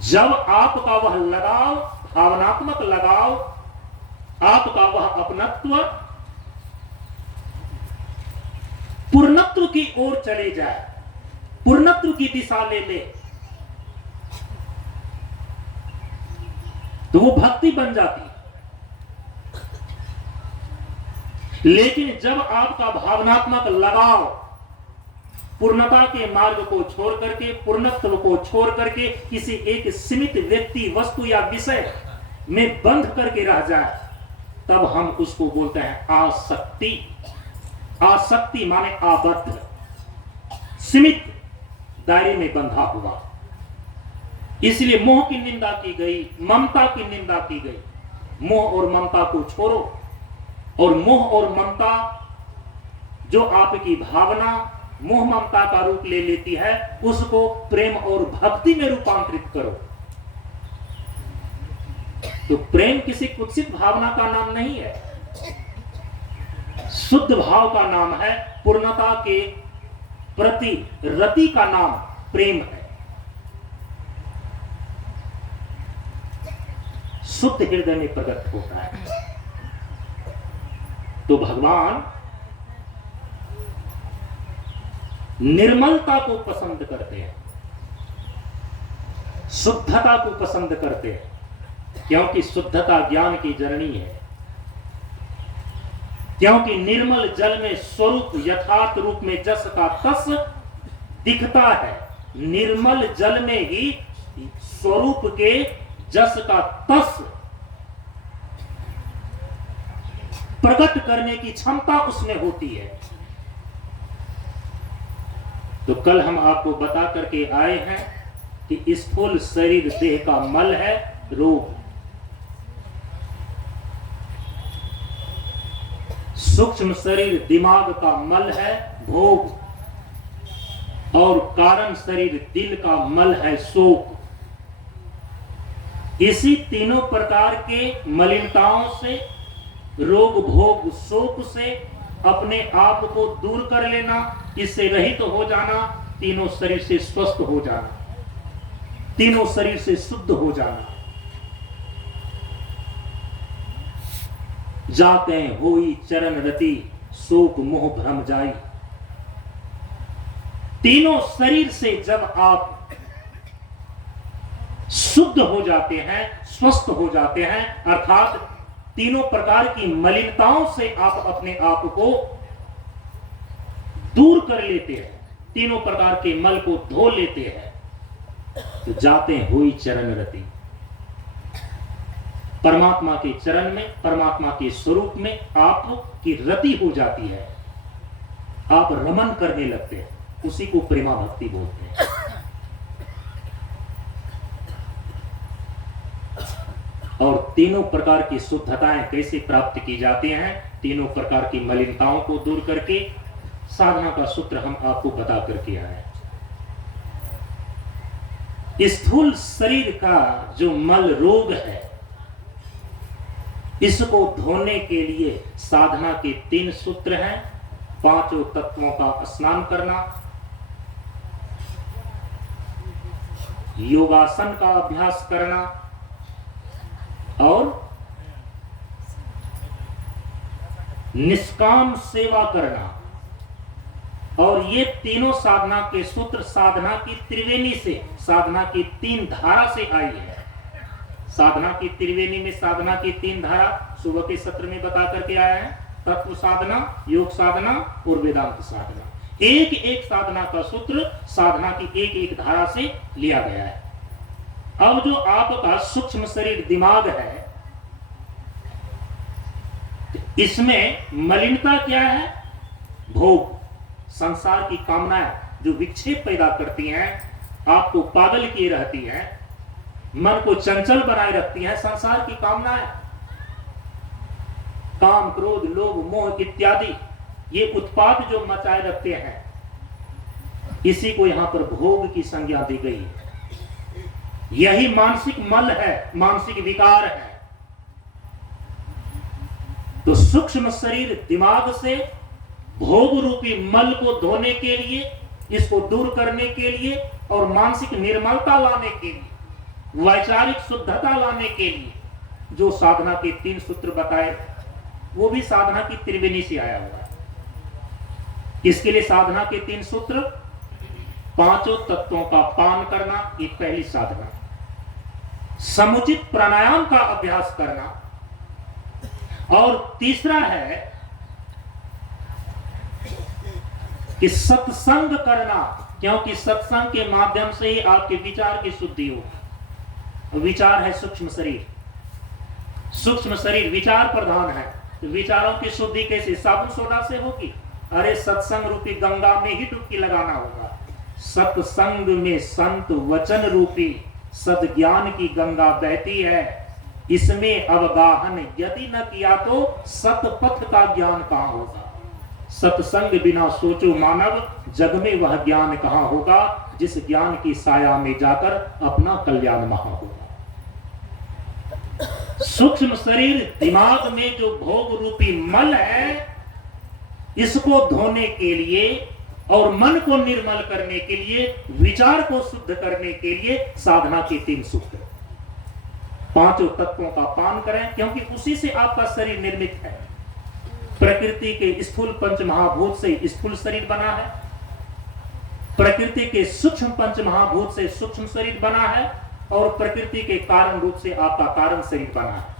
जब आपका वह लगाव, भावनात्मक लगाव, आपका वह अपनत्व पूर्णत्व की ओर चले जाए, पूर्णत्व की दिशा ले ले, तो वो भक्ति बन जाती है। लेकिन जब आपका भावनात्मक लगाव पूर्णता के मार्ग को छोड़ करके, पूर्णत्व को छोड़ करके किसी एक सीमित व्यक्ति, वस्तु या विषय में बंध करके रह जाए, तब हम उसको बोलते हैं आसक्ति। आसक्ति माने आबद्ध, सीमित दायरे में बंधा हुआ। इसलिए मोह की निंदा की गई, ममता की निंदा की गई। मोह और ममता को छोड़ो, और मोह और ममता जो आपकी भावना मोह ममता का रूप ले लेती है, उसको प्रेम और भक्ति में रूपांतरित करो। तो प्रेम किसी कुत्सित भावना का नाम नहीं है, शुद्ध भाव का नाम है, पूर्णता के प्रति रति का नाम प्रेम है। शुद्ध हृदय में प्रकट होता है। तो भगवान निर्मलता को पसंद करते हैं, शुद्धता को पसंद करते हैं, क्योंकि शुद्धता ज्ञान की जननी है। क्योंकि निर्मल जल में स्वरूप यथार्थ रूप में जस का तस दिखता है। निर्मल जल में ही स्वरूप के जस का तस प्रकट करने की क्षमता उसमें होती है। तो कल हम आपको बता करके आए हैं कि स्थूल शरीर देह का मल है, रोग। सूक्ष्म शरीर दिमाग का मल है, भोग। और कारण शरीर दिल का मल है, शोक। इसी तीनों प्रकार के मलिनताओं से, रोग भोग शोक से अपने आप को दूर कर लेना, इससे रहित हो जाना, तीनों शरीर से स्वस्थ हो जाना, तीनों शरीर से शुद्ध हो जाना। जाते होई चरण रति, शोक मोह भ्रम जाई। तीनों शरीर से जब आप शुद्ध हो जाते हैं, स्वस्थ हो जाते हैं, अर्थात तीनों प्रकार की मलिनताओं से आप अपने आप को दूर कर लेते हैं, तीनों प्रकार के मल को धो लेते हैं तो जाते हैं हुई चरण रति। परमात्मा के चरण में, परमात्मा के स्वरूप में आपकी रति हो जाती है, आप रमन करने लगते हैं, उसी को प्रेमा भक्ति बोलते हैं। और तीनों प्रकार की शुद्धताएं कैसे प्राप्त की जाती हैं, तीनों प्रकार की मलिनताओं को दूर करके साधना का सूत्र हम आपको बता करके आए। स्थूल शरीर का जो मल रोग है, इसको धोने के लिए साधना के 3 सूत्र हैं। 5 तत्वों का स्नान करना, योगासन का अभ्यास करना और निष्काम सेवा करना। और ये तीनों साधना के सूत्र साधना की त्रिवेणी से, साधना की 3 धारा से आई है। साधना की त्रिवेणी में साधना की 3 धारा सुबह के सत्र में बता करके आया है। तत्व साधना, योग साधना और वेदांत साधना। एक एक साधना का सूत्र साधना की एक एक धारा से लिया गया है। अब जो आपका सूक्ष्म शरीर दिमाग है, इसमें मलिनता क्या है? भोग, संसार की कामनाएं जो विक्षेप पैदा करती हैं, आपको पागल किए रहती हैं, मन को चंचल बनाए रखती हैं। संसार की कामनाएं, काम, क्रोध, लोभ, मोह इत्यादि ये उत्पाद जो मचाए रखते हैं, इसी को यहां पर भोग की संज्ञा दी गई है। यही मानसिक मल है, मानसिक विकार है। तो सूक्ष्म शरीर दिमाग से भोग रूपी मल को धोने के लिए, इसको दूर करने के लिए और मानसिक निर्मलता लाने के लिए, वैचारिक शुद्धता लाने के लिए जो साधना के 3 सूत्र बताए, वो भी साधना की त्रिवेणी से आया हुआ है। इसके लिए साधना के 3 सूत्र, 5 तत्वों का पान करना, ये पहली साधना। समुचित प्राणायाम का अभ्यास करना, और तीसरा है कि सत्संग करना, क्योंकि सत्संग के माध्यम से ही आपके विचार की शुद्धि होगी। विचार है सूक्ष्म शरीर, सूक्ष्म शरीर विचार प्रधान है। तो विचारों की शुद्धि कैसे? साबुन सोडा से होगी? अरे सत्संग रूपी गंगा में ही डुबकी लगाना होगा। सत्संग में संत वचन रूपी सद्ज्ञान की गंगा बहती है, इसमें अवगाहन यदि न किया तो सतपथ का ज्ञान कहां होगा। सत्संग बिना सोचो मानव, जग में वह ज्ञान कहां होगा, जिस ज्ञान की साया में जाकर अपना कल्याण महा होगा। सूक्ष्म शरीर दिमाग में जो भोग रूपी मल है, इसको धोने के लिए और मन को निर्मल करने के लिए, विचार को शुद्ध करने के लिए साधना के 3 सूत्र। 5 तत्वों का पान करें, क्योंकि उसी से आपका शरीर निर्मित है। प्रकृति के स्थूल पंच महाभूत से स्थूल शरीर बना है, प्रकृति के सूक्ष्म पंच महाभूत से सूक्ष्म शरीर बना है, और प्रकृति के कारण रूप से आपका कारण शरीर बना है।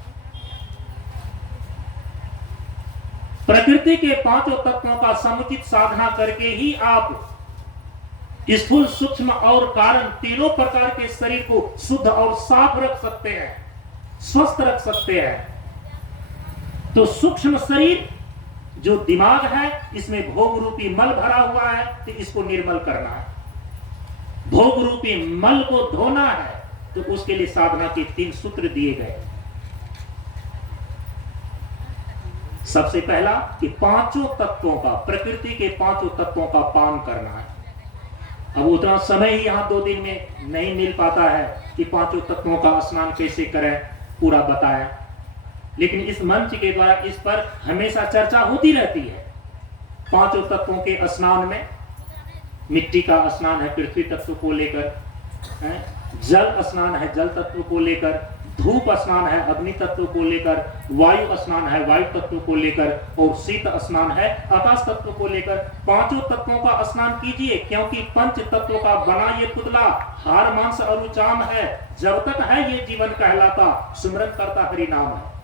प्रकृति के 5 तत्वों का समुचित साधना करके ही आप स्थूल, सूक्ष्म और कारण तीनों प्रकार के शरीर को शुद्ध और साफ रख सकते हैं, स्वस्थ रख सकते हैं। तो सूक्ष्म शरीर जो दिमाग है, इसमें भोग रूपी मल भरा हुआ है, तो इसको निर्मल करना है। भोग रूपी मल को धोना है, तो उसके लिए साधना के 3 सूत्र दिए गए। सबसे पहला कि 5 तत्वों का, प्रकृति के 5 तत्वों का पान करना है। अब उतना समय ही यहाँ 2 दिन में नहीं मिल पाता है कि 5 तत्वों का स्नान कैसे करें, पूरा बताएं। लेकिन इस मंच के द्वारा इस पर हमेशा चर्चा होती रहती है। 5 तत्वों के स्नान में मिट्टी का स्नान है पृथ्वी तत्व को लेकर, जल स्नान है जल तत्व को लेकर, धूप स्नान है अग्नि तत्व को लेकर, वायु स्नान है वायु तत्व को लेकर, और शीत स्नान है आकाश तत्व को लेकर। 5 तत्वों का स्नान कीजिए, क्योंकि 5 तत्वों का बना ये पुतला हार मांस और चाम है। जब तक है ये जीवन कहलाता, सुमरन करता हरि नाम है।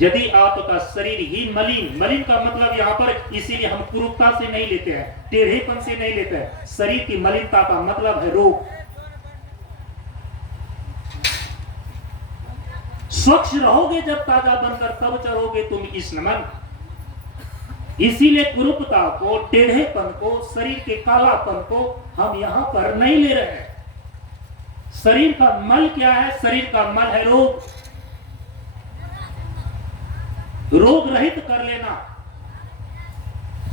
यदि आपका शरीर ही मलिन, मलिन का मतलब यहाँ पर इसीलिए हम कुरूपता से नहीं लेते हैं, टेढ़ेपन से नहीं लेते हैं। शरीर की मलिनता का मतलब है रोग। स्वच्छ रहोगे जब ताजा बनकर, तब चढ़ोगे तुम इस नमन। इसीलिए कुरूपता को, टेढ़ेपन को, शरीर के कालापन को हम यहां पर नहीं ले रहे हैं। शरीर का मल क्या है? शरीर का मल है रोग। रोग रहित कर लेना।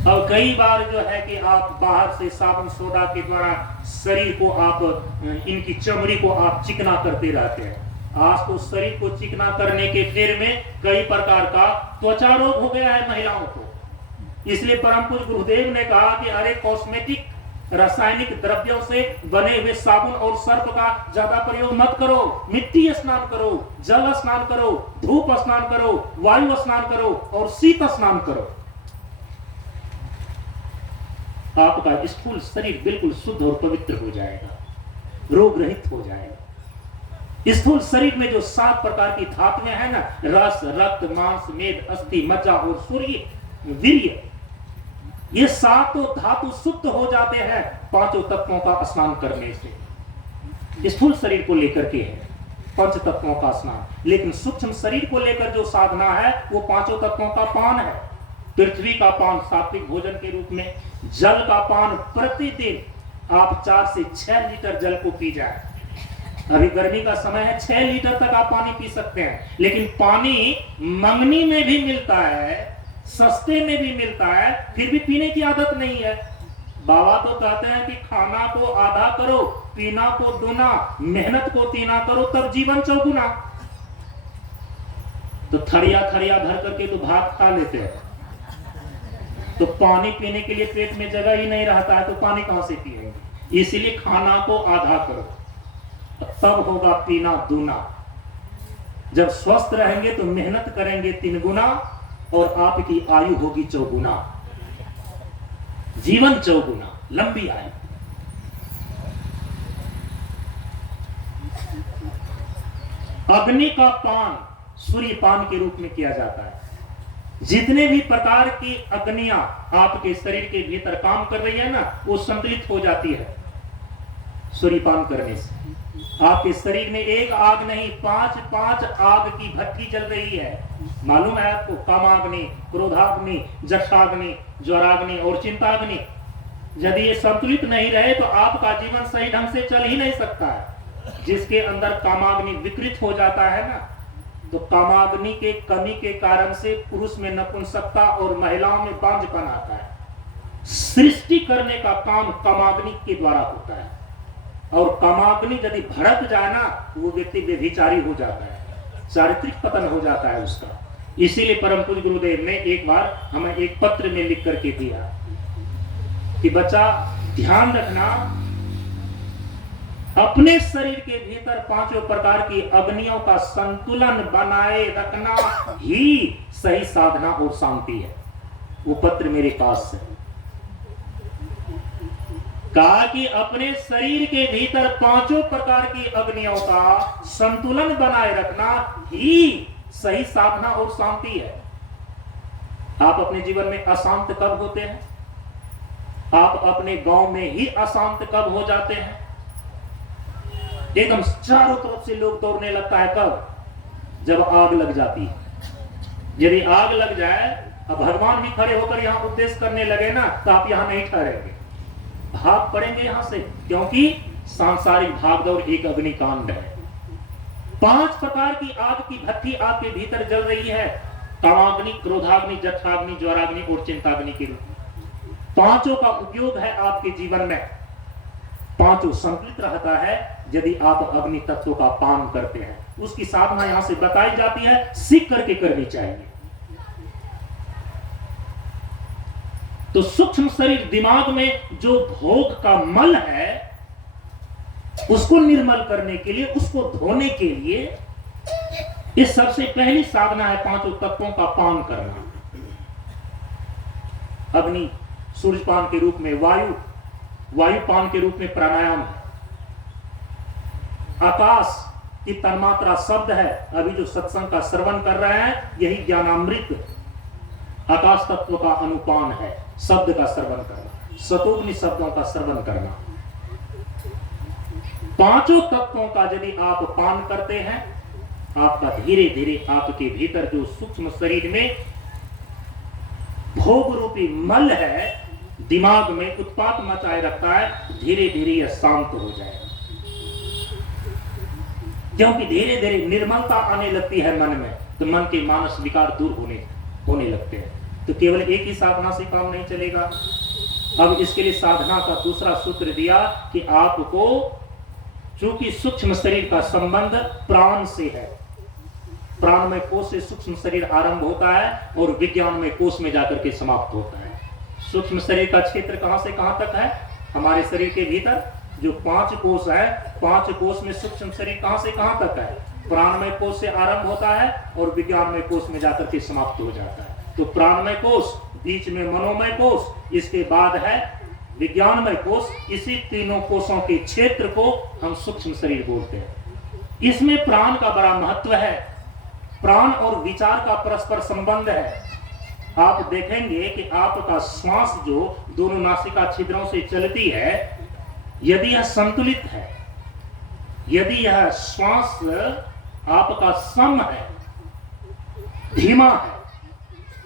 और कई बार जो है कि आप बाहर से साबुन सोडा के द्वारा शरीर को आप, इनकी चमड़ी को आप चिकना करते रहते हैं। आज तो शरीर को चिकना करने के फेर में कई प्रकार का त्वचा रोग हो गया है महिलाओं को। इसलिए परम पूज्य गुरुदेव ने कहा कि अरे कॉस्मेटिक, रासायनिक द्रव्यों से बने हुए साबुन और सर्फ का ज्यादा प्रयोग मत करो। मिट्टी स्नान करो, जल स्नान करो, धूप स्नान करो, वायु स्नान करो और शीत स्नान करो। आपका स्थूल शरीर बिल्कुल शुद्ध और पवित्र हो जाएगा, रोग रहित हो जाएगा। स्थूल शरीर में जो 7 प्रकार की धातुएं हैं ना, रस, रक्त, मांस, मेद, अस्थि, मज्जा और सूर्य, वीर्य, ये 7 धातु शुद्ध हो जाते हैं 5 तत्वों का स्नान करने से। स्थूल शरीर को लेकर के है 5 तत्वों का स्नान, लेकिन सूक्ष्म शरीर को लेकर जो साधना है वो 5 तत्वों का पान है। पृथ्वी का पान सात्विक भोजन के रूप में, जल का पान प्रतिदिन आप 4 से 6 लीटर जल को पी जाए। अभी गर्मी का समय है, 6 लीटर तक आप पानी पी सकते हैं। लेकिन पानी मंगनी में भी मिलता है, सस्ते में भी मिलता है, फिर भी पीने की आदत नहीं है। बाबा तो कहते हैं कि खाना को आधा करो, पीना को दूना, मेहनत को तीना करो, तब जीवन चौगुना। तो थरिया थरिया भर करके तो भात खा लेते हैं, तो पानी पीने के लिए पेट में जगह ही नहीं रहता है, तो पानी कहां से पिएंगे? इसीलिए खाना को आधा करो, तब होगा पीना दूना। जब स्वस्थ रहेंगे तो मेहनत करेंगे 3 गुना और आपकी आयु होगी 4 गुना, जीवन 4 गुना, लंबी आयु। अग्नि का पान सूर्य पान के रूप में किया जाता है। जितने भी प्रकार की अग्नियां आपके शरीर के भीतर काम कर रही है ना, वो संतुलित हो जाती है सूर्यपान करने से। आपके शरीर में एक आग नहीं, 5 आग की भट्टी जल रही है। मालूम है आपको? कामाग्नि, क्रोधाग्नि, जठाग्नि, ज्वराग्नि और चिंताग्नि। यदि ये संतुलित नहीं रहे तो आपका जीवन सही ढंग से चल ही नहीं सकता है। जिसके अंदर कामाग्नि विकृत हो जाता है ना, तो कामाग्नि के कमी के कारण से पुरुष में नपुंसकता और महिलाओं में बांझपन आता है। सृष्टि करने का काम कामाग्नि के द्वारा होता है, और कामाग्नि यदि भड़क जाए ना, वो व्यक्ति व्यभिचारी हो जाता है, चारित्रिक पतन हो जाता है उसका। इसीलिए परम पूज्य गुरुदेव ने एक बार हमें एक पत्र में लिख करके दिया कि बच्चा ध्यान रखना, अपने शरीर के भीतर 5 प्रकार की अग्नियों का संतुलन बनाए रखना ही सही साधना और शांति है। वो पत्र मेरे पास है। कहा कि अपने शरीर के भीतर 5 प्रकार की अग्नियों का संतुलन बनाए रखना ही सही साधना और शांति है। आप अपने जीवन में अशांत कब होते हैं? आप अपने गांव में ही अशांत कब हो जाते हैं? एकदम चारों तरफ से लोग दौड़ने लगता है कब? जब आग लग जाती है। यदि आग लग जाए, अब भगवान भी खड़े होकर यहां उपदेश करने लगे ना, तो आप यहां नहीं ठहरेंगे, भाग पड़ेंगे यहां से, क्योंकि सांसारिक भागदौड़ एक अग्निकांड है। 5 प्रकार की आग की भट्टी आपके भीतर जल रही है, कामाग्नि, क्रोधाग्नि, जठाग्नि, ज्वराग्नि और चिंताग्नि के रूप में। 5 का उपयोग है आपके जीवन में। 5 संतुलित रहता है यदि आप अग्नि तत्व का पान करते हैं। उसकी साधना यहां से बताई जाती है, सीख करके करनी चाहिए। तो सूक्ष्म शरीर, दिमाग में जो भोग का मल है, उसको निर्मल करने के लिए, उसको धोने के लिए, इस सबसे पहली साधना है 5 तत्वों का पान करना। अग्नि सूर्यपान के रूप में, वायु पान के रूप में प्राणायाम है, आकाश कि तन्मात्रा शब्द है। अभी जो सत्संग का श्रवण कर रहे हैं यही ज्ञानामृत आकाश तत्व का अनुपान है। शब्द का श्रवण करना, शतोग्नि शब्दों का श्रवण करना। पांचों तत्वों का यदि आप पान करते हैं, आपका धीरे धीरे आपके भीतर जो सूक्ष्म शरीर में भोग रूपी मल है, दिमाग में उत्पात मचाए रखता है, धीरे धीरे यह शांत हो जाएगा। क्योंकि धीरे धीरे निर्मलता आने लगती है मन में, तो मन के मानस विकार दूर होने लगते हैं। तो केवल एक ही साधना से काम नहीं चलेगा। अब इसके लिए साधना का दूसरा सूत्र दिया कि आपको, चूंकि सूक्ष्म शरीर का संबंध प्राण से है, प्राणमय कोश से सूक्ष्म शरीर आरंभ होता है और विज्ञानमय कोश में जाकर के समाप्त होता है। सूक्ष्म शरीर का क्षेत्र कहां से कहां तक है? हमारे शरीर के भीतर जो 5 कोश है, 5 कोश में सूक्ष्म शरीर कहां से कहां तक है? प्राणमय कोश से आरंभ होता है और विज्ञानमय कोश में जाकर के समाप्त हो जाता है। तो प्राणमय कोश, बीच में मनोमय कोश, इसके बाद है विज्ञानमय कोश। इसी तीनों कोशों के क्षेत्र को हम सूक्ष्म शरीर बोलते हैं। इसमें प्राण का बड़ा महत्व है। प्राण और विचार का परस्पर संबंध है। आप देखेंगे कि आपका श्वास जो दोनों नासिका छिद्रों से चलती है, यदि यह संतुलित है, यदि यह श्वास आपका सम है, धीमा है,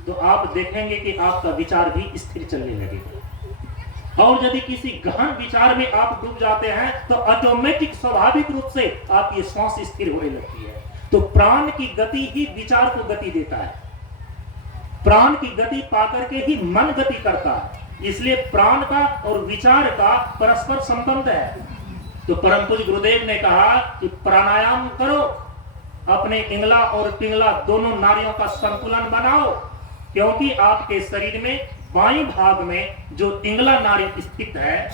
तो आप देखेंगे कि आपका विचार भी स्थिर चलने लगेगा। और यदि किसी गहन विचार में आप डूब जाते हैं तो ऑटोमेटिक स्वाभाविक रूप से आपकी श्वास स्थिर होने लगती है। तो प्राण की गति ही विचार को गति देता है। प्राण की गति पाकर के ही मन गति करता है। इसलिए प्राण का और विचार का परस्पर संबंध है। तो परम पूज्य गुरुदेव ने कहा कि प्राणायाम करो, अपने इंगला और पिंगला दोनों नाड़ियों का संतुलन बनाओ, क्योंकि आपके शरीर में बाईं भाग में जो इंगला नाड़ी स्थित है,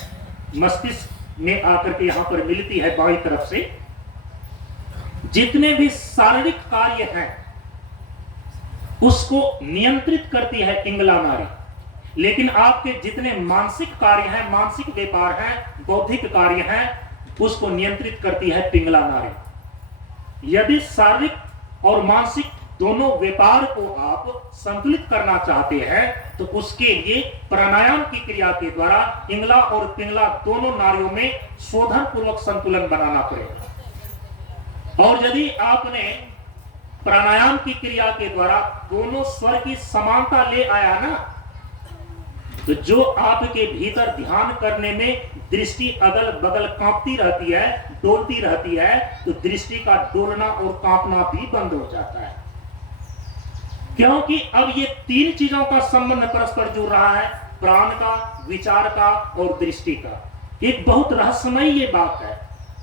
मस्तिष्क में आकर के यहां पर मिलती है बाईं तरफ से, जितने भी शारीरिक कार्य हैं उसको नियंत्रित करती है इंगला नाड़ी। लेकिन आपके जितने मानसिक कार्य हैं, मानसिक व्यापार हैं, बौद्धिक कार्य हैं, उसको नियंत्रित करती है पिंगला नाड़ी। यदि शारीरिक और मानसिक दोनों व्यापार को आप संतुलित करना चाहते हैं तो उसके लिए प्राणायाम की क्रिया के द्वारा इंगला और पिंगला दोनों नाड़ियों में शोधन पूर्वक संतुलन बनाना पड़ेगा। और यदि आपने प्राणायाम की क्रिया के द्वारा दोनों स्वर की समानता ले आया ना, तो जो आपके भीतर ध्यान करने में दृष्टि अगल बगल कांपती रहती है, डोलती रहती है, तो दृष्टि का डोलना और कांपना भी बंद हो जाता है। क्योंकि अब ये तीन चीजों का संबंध परस्पर जुड़ रहा है, प्राण का, विचार का और दृष्टि का। एक बहुत रहस्यमय ये बात है।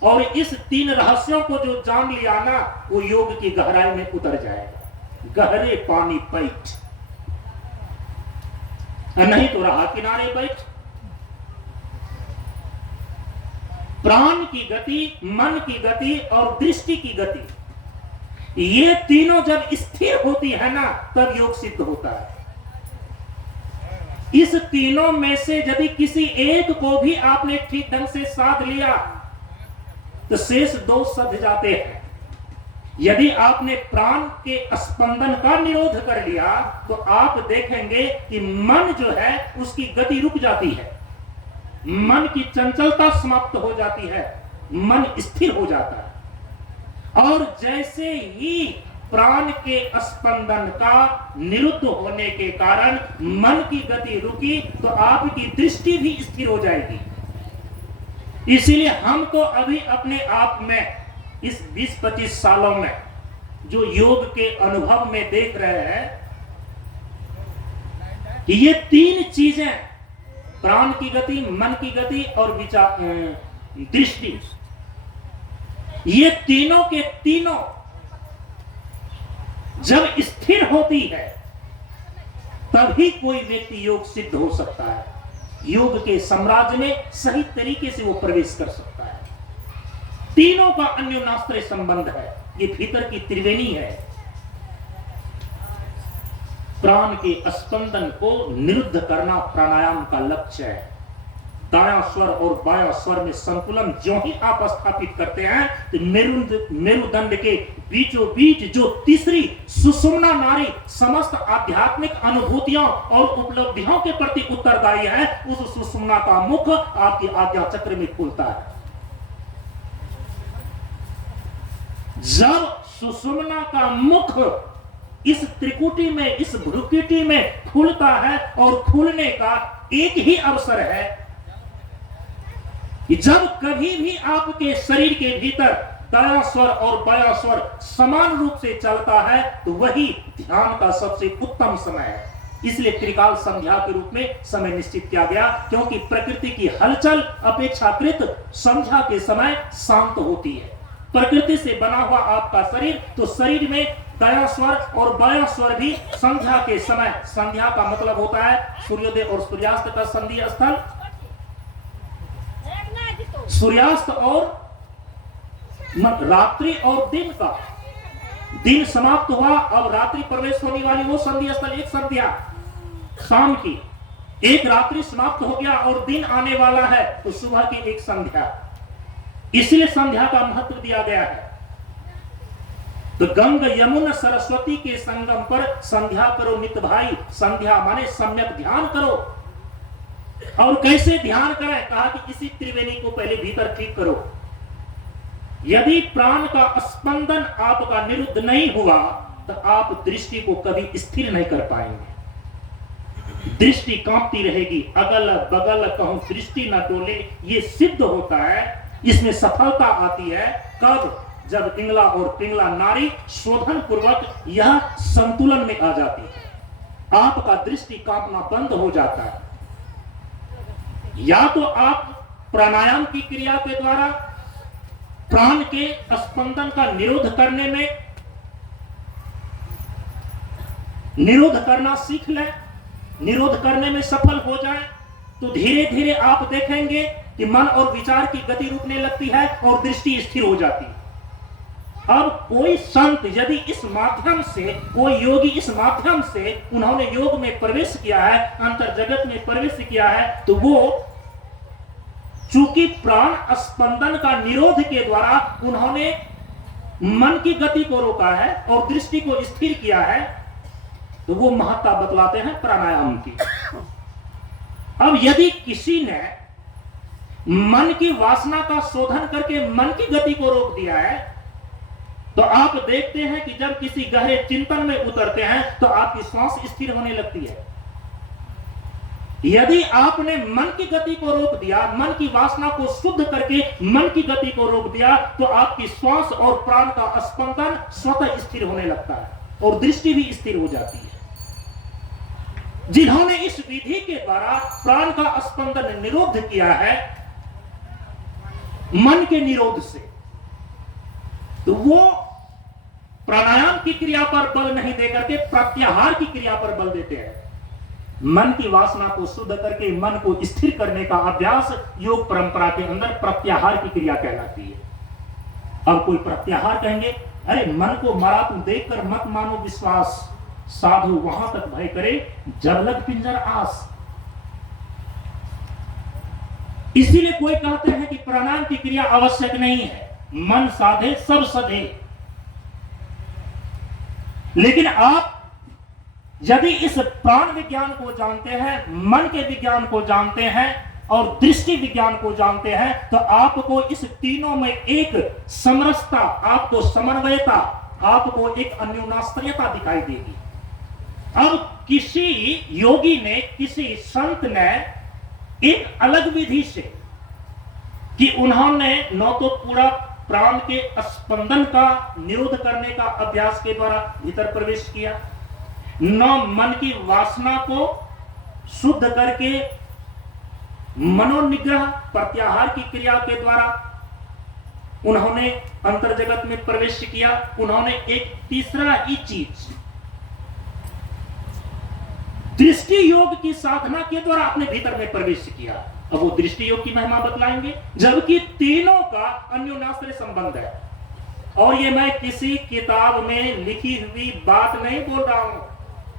और इस तीन रहस्यों को जो जान लिया ना, वो योग की गहराई में उतर जाएगा। गहरे पानी बैठ, नहीं तो रहा किनारे बैठ। प्राण की गति, मन की गति और दृष्टि की गति, ये तीनों जब स्थिर होती है ना, तब योग सिद्ध होता है। इस तीनों में से यदि किसी एक को भी आपने ठीक ढंग से साध लिया तो शेष दो सध जाते हैं। यदि आपने प्राण के स्पंदन का निरोध कर लिया तो आप देखेंगे कि मन जो है उसकी गति रुक जाती है, मन की चंचलता समाप्त हो जाती है, मन स्थिर हो जाता है। और जैसे ही प्राण के स्पंदन का निरुद्ध होने के कारण मन की गति रुकी तो आपकी दृष्टि भी स्थिर हो जाएगी। इसीलिए हम तो अभी अपने आप में इस 20-25 सालों में जो योग के अनुभव में देख रहे हैं कि ये तीन चीजें, प्राण की गति, मन की गति और विचार, दृष्टि, ये तीनों के तीनों जब स्थिर होती है तभी कोई व्यक्ति योग सिद्ध हो सकता है। योग के साम्राज्य में सही तरीके से वो प्रवेश कर सकता है। तीनों का अन्योन्याश्रय संबंध है, ये भीतर की त्रिवेणी है। प्राण के स्पंदन को निरुद्ध करना प्राणायाम का लक्ष्य है। दायां स्वर और बायां स्वर में संतुलन जो ही आप स्थापित करते हैं तो मेरुदंड के बीचों बीच जो तीसरी सुषुम्ना नाड़ी समस्त आध्यात्मिक अनुभूतियों और उपलब्धियों के प्रति उत्तरदायी है, उस सुषुम्ना का मुख आपकी आज्ञा चक्र में खुलता है। जब सुषुम्ना का मुख इस त्रिकुटी में, इस भ्रुकुटी में खुलता है, और खुलने का एक ही अवसर है कि जब कभी भी आपके शरीर के भीतर दायां स्वर और बायां स्वर समान रूप से चलता है तो वही ध्यान का सबसे उत्तम समय है। इसलिए त्रिकाल संध्या के रूप में समय निश्चित किया गया, क्योंकि प्रकृति की हलचल अपेक्षाकृत संध्या के समय शांत होती है। प्रकृति से बना हुआ आपका शरीर, तो शरीर में दायां स्वर और बायां स्वर भी संध्या के समय, संध्या का मतलब होता है सूर्योदय और सूर्यास्त का संधि स्थल, सूर्यास्त और रात्रि और दिन का, दिन समाप्त हुआ अब रात्रि प्रवेश होने वाली वो संध्या स्थल, एक संध्या शाम की, एक रात्रि समाप्त हो गया और दिन आने वाला है तो सुबह की एक संध्या। इसलिए संध्या का महत्व दिया गया है। तो गंगा यमुना सरस्वती के संगम पर संध्या करो नित भाई। संध्या माने सम्यक ध्यान करो। और कैसे ध्यान करें? कहा कि इसी त्रिवेणी को पहले भीतर ठीक करो। यदि प्राण का स्पंदन आपका निरुद्ध नहीं हुआ तो आप दृष्टि को कभी स्थिर नहीं कर पाएंगे। दृष्टि कांपती रहेगी, अगल बगल कहूं दृष्टि न डोले। ये सिद्ध होता है, इसमें सफलता आती है कब? जब पिंगला और पिंगला नारी शोधन पूर्वक यह संतुलन में आ जाती है, आपका दृष्टि कांपना बंद हो जाता है। या तो आप प्राणायाम की क्रिया के द्वारा प्राण के स्पंदन का निरोध करने में निरोध करना सीख लें, निरोध करने में सफल हो जाए तो धीरे धीरे आप देखेंगे कि मन और विचार की गति रुकने लगती है और दृष्टि स्थिर हो जाती है। अब कोई संत यदि इस माध्यम से, कोई योगी इस माध्यम से उन्होंने योग में प्रवेश किया है, अंतर जगत में प्रवेश किया है, तो वो चूंकि प्राण स्पंदन का निरोध के द्वारा उन्होंने मन की गति को रोका है और दृष्टि को स्थिर किया है, तो वो महत्ता बतलाते हैं प्राणायाम की। अब यदि किसी ने मन की वासना का शोधन करके मन की गति को रोक दिया है, तो आप देखते हैं कि जब किसी गहरे चिंतन में उतरते हैं तो आपकी श्वास स्थिर होने लगती है। यदि आपने मन की गति को रोक दिया, मन की वासना को शुद्ध करके मन की गति को रोक दिया, तो आपकी श्वास और प्राण का स्पंदन स्वतः स्थिर होने लगता है और दृष्टि भी स्थिर हो जाती है। जिन्होंने इस विधि के द्वारा प्राण का स्पंदन निरोध किया है मन के निरोध से, तो वो प्राणायाम की क्रिया पर बल नहीं देकर के प्रत्याहार की क्रिया पर बल देते हैं। मन की वासना को शुद्ध करके मन को स्थिर करने का अभ्यास योग परंपरा के अंदर प्रत्याहार की क्रिया कहलाती है। अब कोई प्रत्याहार कहेंगे, अरे मन को मरा तू देखकर मत मानो विश्वास, साधु वहां तक भय करे जब लग पिंजर आस। इसीलिए कोई कहते हैं कि प्राणायाम की क्रिया आवश्यक नहीं है, मन साधे सब सधे। लेकिन आप यदि इस प्राण विज्ञान को जानते हैं, मन के विज्ञान को जानते हैं और दृष्टि विज्ञान को जानते हैं, तो आपको इस तीनों में एक समरसता, आपको समन्वयता, आपको एक अन्योन्याश्रयता दिखाई देगी। अब किसी योगी ने, किसी संत ने एक अलग विधि से कि उन्होंने न तो पूरा प्राण के स्पंदन का निरोध करने का अभ्यास के द्वारा भीतर प्रवेश किया, न मन की वासना को शुद्ध करके मनोनिग्रह प्रत्याहार की क्रिया के द्वारा उन्होंने अंतर जगत में प्रवेश किया, उन्होंने एक तीसरा ही चीज दृष्टि योग की साधना के द्वारा अपने भीतर में प्रवेश किया। अब वो दृष्टि योग की महिमा बतलाएंगे, जबकि तीनों का अन्योन्याश्रय संबंध है। और ये मैं किसी किताब में लिखी हुई बात नहीं बोल रहा हूं,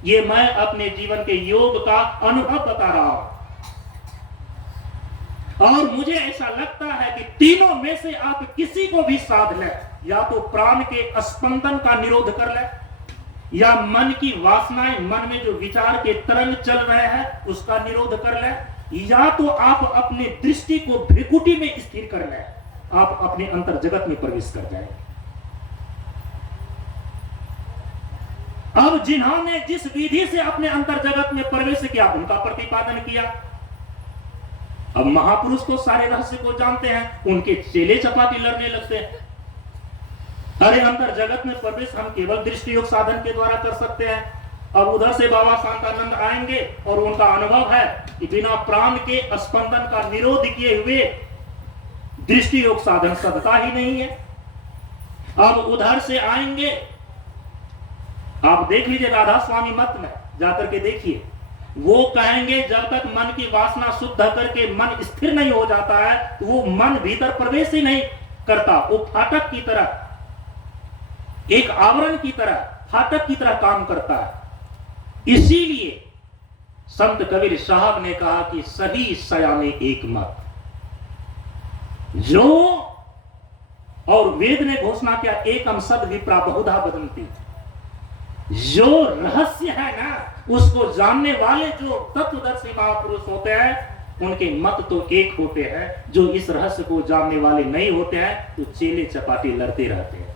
ये मैं अपने जीवन के योग का अनुभव बता रहा हूं। और मुझे ऐसा लगता है कि तीनों में से आप किसी को भी साध लें, या तो प्राण के स्पंदन का निरोध कर ले, या मन की वासनाएं, मन में जो विचार के तरंग चल रहे हैं उसका निरोध कर ले, या तो आप अपने दृष्टि को भ्रिकुटी में स्थिर कर ले, आप अपने अंतर जगत में प्रवेश कर जाएंगे। अब जिन्होंने जिस विधि से अपने अंतर जगत में प्रवेश किया उनका प्रतिपादन किया। अब महापुरुष तो सारे रहस्य को जानते हैं, उनके चेले चपाटी लड़ने लगते हैं। अरे अंतर जगत में प्रवेश हम केवल दृष्टि योग साधन के द्वारा कर सकते हैं। अब उधर से बाबा शांतानंद आएंगे और उनका अनुभव है कि बिना प्राण के स्पंदन का निरोध किए हुए दृष्टि योग साधन सदता ही नहीं है। अब उधर से आएंगे, आप देख लीजिए राधा स्वामी मत में जाकर के देखिए, वो कहेंगे जब तक मन की वासना शुद्ध करके मन स्थिर नहीं हो जाता है तो वो मन भीतर प्रवेश ही नहीं करता, वो फाटक की तरह, एक आवरण की तरह, फाटक की तरह काम करता है। इसीलिए संत कबीर साहब ने कहा कि सभी सयाने एक मत, जो, और वेद ने घोषणा किया एकम सद विप्रा बहुधा वदन्ति, जो रहस्य है ना उसको जानने वाले जो तत्वदर्शी महापुरुष होते हैं उनके मत तो एक होते हैं, जो इस रहस्य को जानने वाले नहीं होते हैं तो चेले चपाटी लड़ते रहते हैं।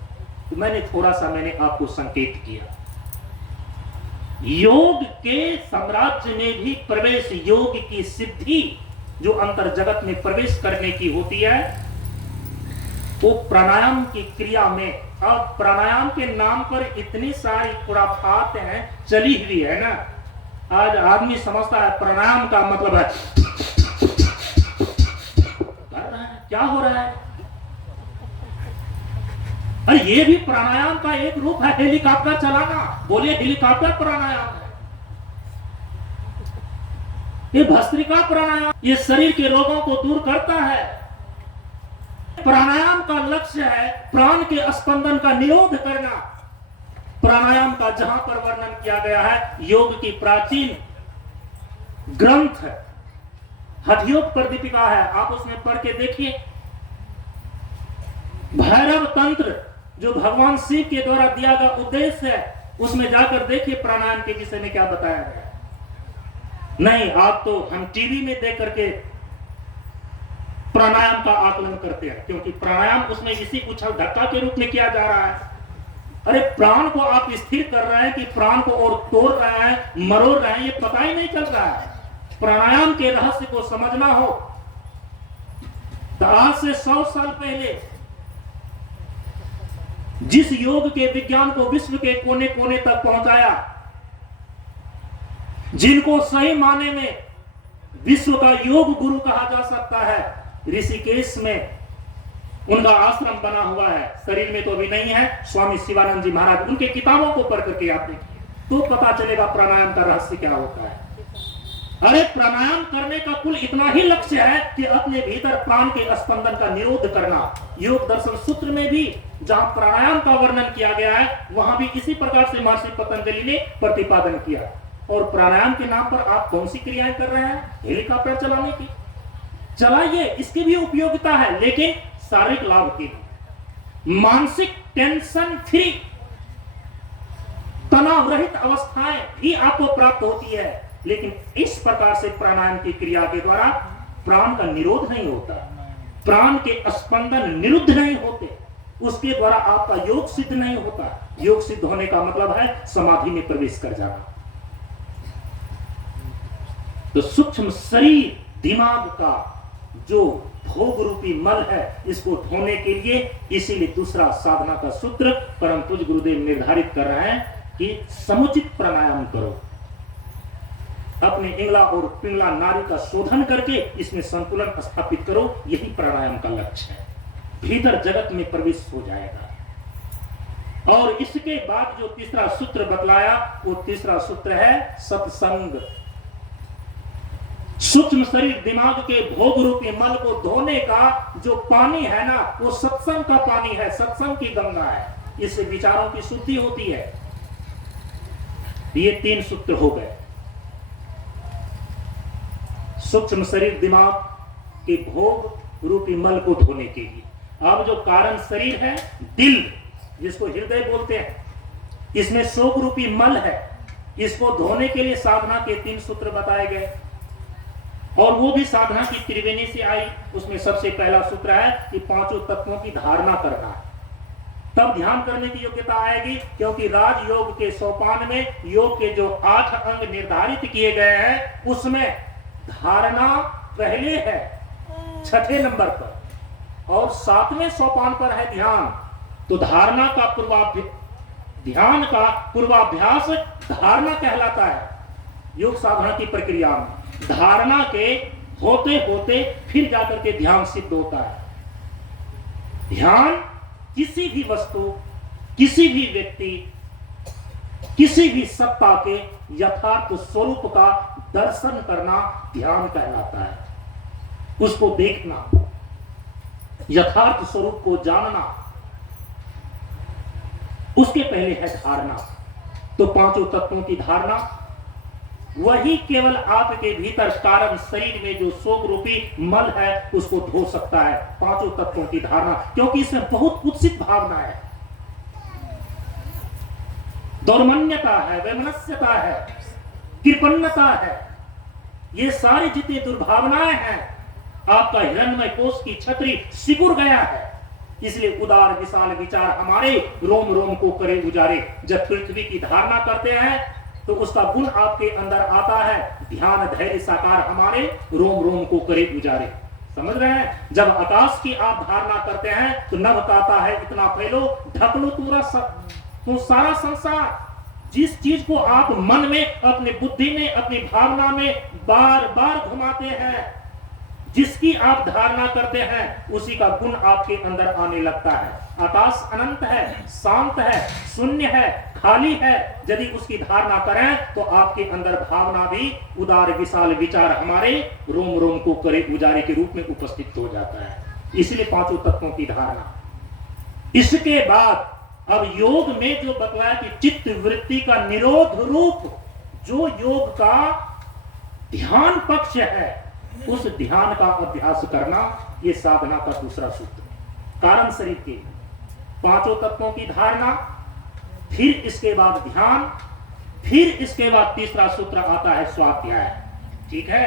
तो मैंने आपको संकेत किया, योग के साम्राज्य में भी प्रवेश, योग की सिद्धि जो अंतर जगत में प्रवेश करने की होती है वो प्राणायाम की क्रिया में। अब प्राणायाम के नाम पर इतनी सारी खुराफात हैं चली हुई है ना, आज आदमी समझता है प्राणायाम का मतलब है कर रहा है, क्या हो रहा है। अरे ये भी प्राणायाम का एक रूप है, हेलीकॉप्टर चलाना, बोलिए हेलीकॉप्टर प्राणायाम है। ये भस्त्रिका प्राणायाम, ये शरीर के रोगों को दूर करता है। प्राणायाम का लक्ष्य है प्राण के स्पंदन का निरोध करना। प्राणायाम का जहां पर वर्णन किया गया है योग की प्राचीन ग्रंथ हठयोग पर दीपिका है, आप उसमें पढ़ के देखिए। भैरव तंत्र जो भगवान शिव के द्वारा दिया गया उद्देश्य है, उसमें जाकर देखिए प्राणायाम के विषय में क्या बताया गया। नहीं, आप तो हम टीवी में देख करके प्राणायाम का आकलन करते हैं, क्योंकि प्राणायाम उसमें इसी उछल धक्का के रूप में किया जा रहा है। अरे प्राण को आप स्थिर कर रहे हैं कि प्राण को और तोड़ रहे हैं, मरोड़ रहे हैं, ये पता ही नहीं चल रहा है। प्राणायाम के रहस्य को समझना हो तो आज से 100 साल पहले जिस योग के विज्ञान को विश्व के कोने कोने तक पहुंचाया, जिनको सही माने में विश्व का योग गुरु कहा जा सकता है, ऋषिकेश में उनका आश्रम बना हुआ है, शरीर में तो अभी नहीं है, स्वामी शिवानंद जी महाराज, उनके किताबों को पढ़ करके आप देखिए तो पता चलेगा प्राणायाम का रहस्य क्या होता है। अरे प्राणायाम करने का कुल इतना ही लक्ष्य है कि अपने भीतर प्राण के स्पंदन का निरोध करना। योग दर्शन सूत्र में भी जहां प्राणायाम का वर्णन किया गया है वहां भी इसी प्रकार से महर्षि पतंजलि ने प्रतिपादन किया। और प्राणायाम के नाम पर आप कौन सी क्रियाएं कर रहे हैं? हेलीकॉप्टर चलाने की चलाइए, इसकी भी उपयोगिता है, लेकिन शारीरिक लाभ की, मानसिक टेंशन फ्री, तनाव रहित अवस्थाएं भी आपको प्राप्त होती है। लेकिन इस प्रकार से प्राणायाम की क्रिया के द्वारा प्राण का निरोध नहीं होता, प्राण के स्पंदन निरुद्ध नहीं होते, उसके द्वारा आपका योग सिद्ध नहीं होता। योग सिद्ध होने का मतलब है समाधि में प्रवेश कर जाना। तो सूक्ष्म शरीर दिमाग का जो भोग रूपी मल है, इसको धोने के लिए इसीलिए दूसरा साधना का सूत्र परम पूज्य गुरुदेव निर्धारित कर रहे हैं कि समुचित प्राणायाम करो, अपने इंगला और पिंगला नाड़ी का शोधन करके इसमें संतुलन स्थापित करो। यही प्राणायाम का लक्ष्य है, भीतर जगत में प्रवेश हो जाएगा। और इसके बाद जो तीसरा सूत्र बतलाया वो तीसरा सूत्र है सत्संग। सूक्ष्म शरीर दिमाग के भोग रूपी मल को धोने का जो पानी है ना, वो सत्संग का पानी है, सत्संग की गंगा है, इससे विचारों की शुद्धि होती है। ये 3 सूत्र हो गए, सूक्ष्म शरीर दिमाग कि भोग रूपी मल को धोने के लिए। अब जो कारण शरीर है, दिल जिसको हृदय बोलते हैं, इसमें शोक रूपी मल है, इसको धोने के लिए साधना के 3 सूत्र बताए गए और वो भी साधना की त्रिवेणी से आई। उसमें सबसे पहला सूत्र है कि 5 तत्वों की धारणा करना है, तब ध्यान करने की योग्यता आएगी। क्योंकि राजयोग के सोपान में योग के जो 8 अंग निर्धारित किए गए हैं उसमें धारणा पहले है 6ठे नंबर पर और 7वें सोपान पर है ध्यान। तो धारणा का ध्यान का पूर्वाभ्यास धारणा कहलाता है। योग साधना की प्रक्रिया में धारणा के होते होते फिर जाकर के ध्यान सिद्ध होता है। ध्यान किसी भी वस्तु, किसी भी व्यक्ति, किसी भी सत्ता के यथार्थ स्वरूप का दर्शन करना ध्यान कहलाता है। उसको देखना, यथार्थ स्वरूप को जानना, उसके पहले है धारणा। तो 5 तत्वों की धारणा, वही केवल आपके भीतर कारण शरीर में जो शोक रूपी मल है उसको धो सकता है। 5 तत्वों की धारणा, क्योंकि इसमें बहुत कुत्सित भावना है, दौर्मन्यता है, वैमनस्यता है, कृपणता है। ये सारी जितनी दुर्भावनाएं हैं, आपका हिरण्मय कोष की छतरी सिकुड़ गया है। इसलिए उदार विशाल विचार हमारे रोम रोम को करे उजारे। जब पृथ्वी की धारणा करते हैं तो उसका गुण आपके अंदर आता है, ध्यान धैर्य साकार हमारे रोम रोम को करे उजारे। समझ रहे हैं? जब आकाश की आप धारणा करते हैं तो नभ कहता है इतना फैलो, ढक लो तो सारा संसार। जिस चीज को आप मन में, अपनी बुद्धि में, अपनी भावना में बार बार घुमाते हैं, जिसकी आप धारणा करते हैं उसी का गुण आपके अंदर आने लगता है। आकाश अनंत है, शांत है, शून्य है, खाली है। यदि उसकी धारणा करें तो आपके अंदर भावना भी उदार विशाल विचार हमारे रोम रोम को करे उजारे के रूप में उपस्थित हो जाता है। इसलिए 5 तत्वों की धारणा। इसके बाद अब योग में जो बतलाया कि चित्त वृत्ति का निरोध रूप जो योग का ध्यान पक्ष है, उस ध्यान का अभ्यास करना, ये साधना का दूसरा सूत्र। कारण शरीर के 5 तत्वों की धारणा, फिर इसके बाद ध्यान, फिर इसके बाद तीसरा सूत्र आता है स्वाध्याय। ठीक है?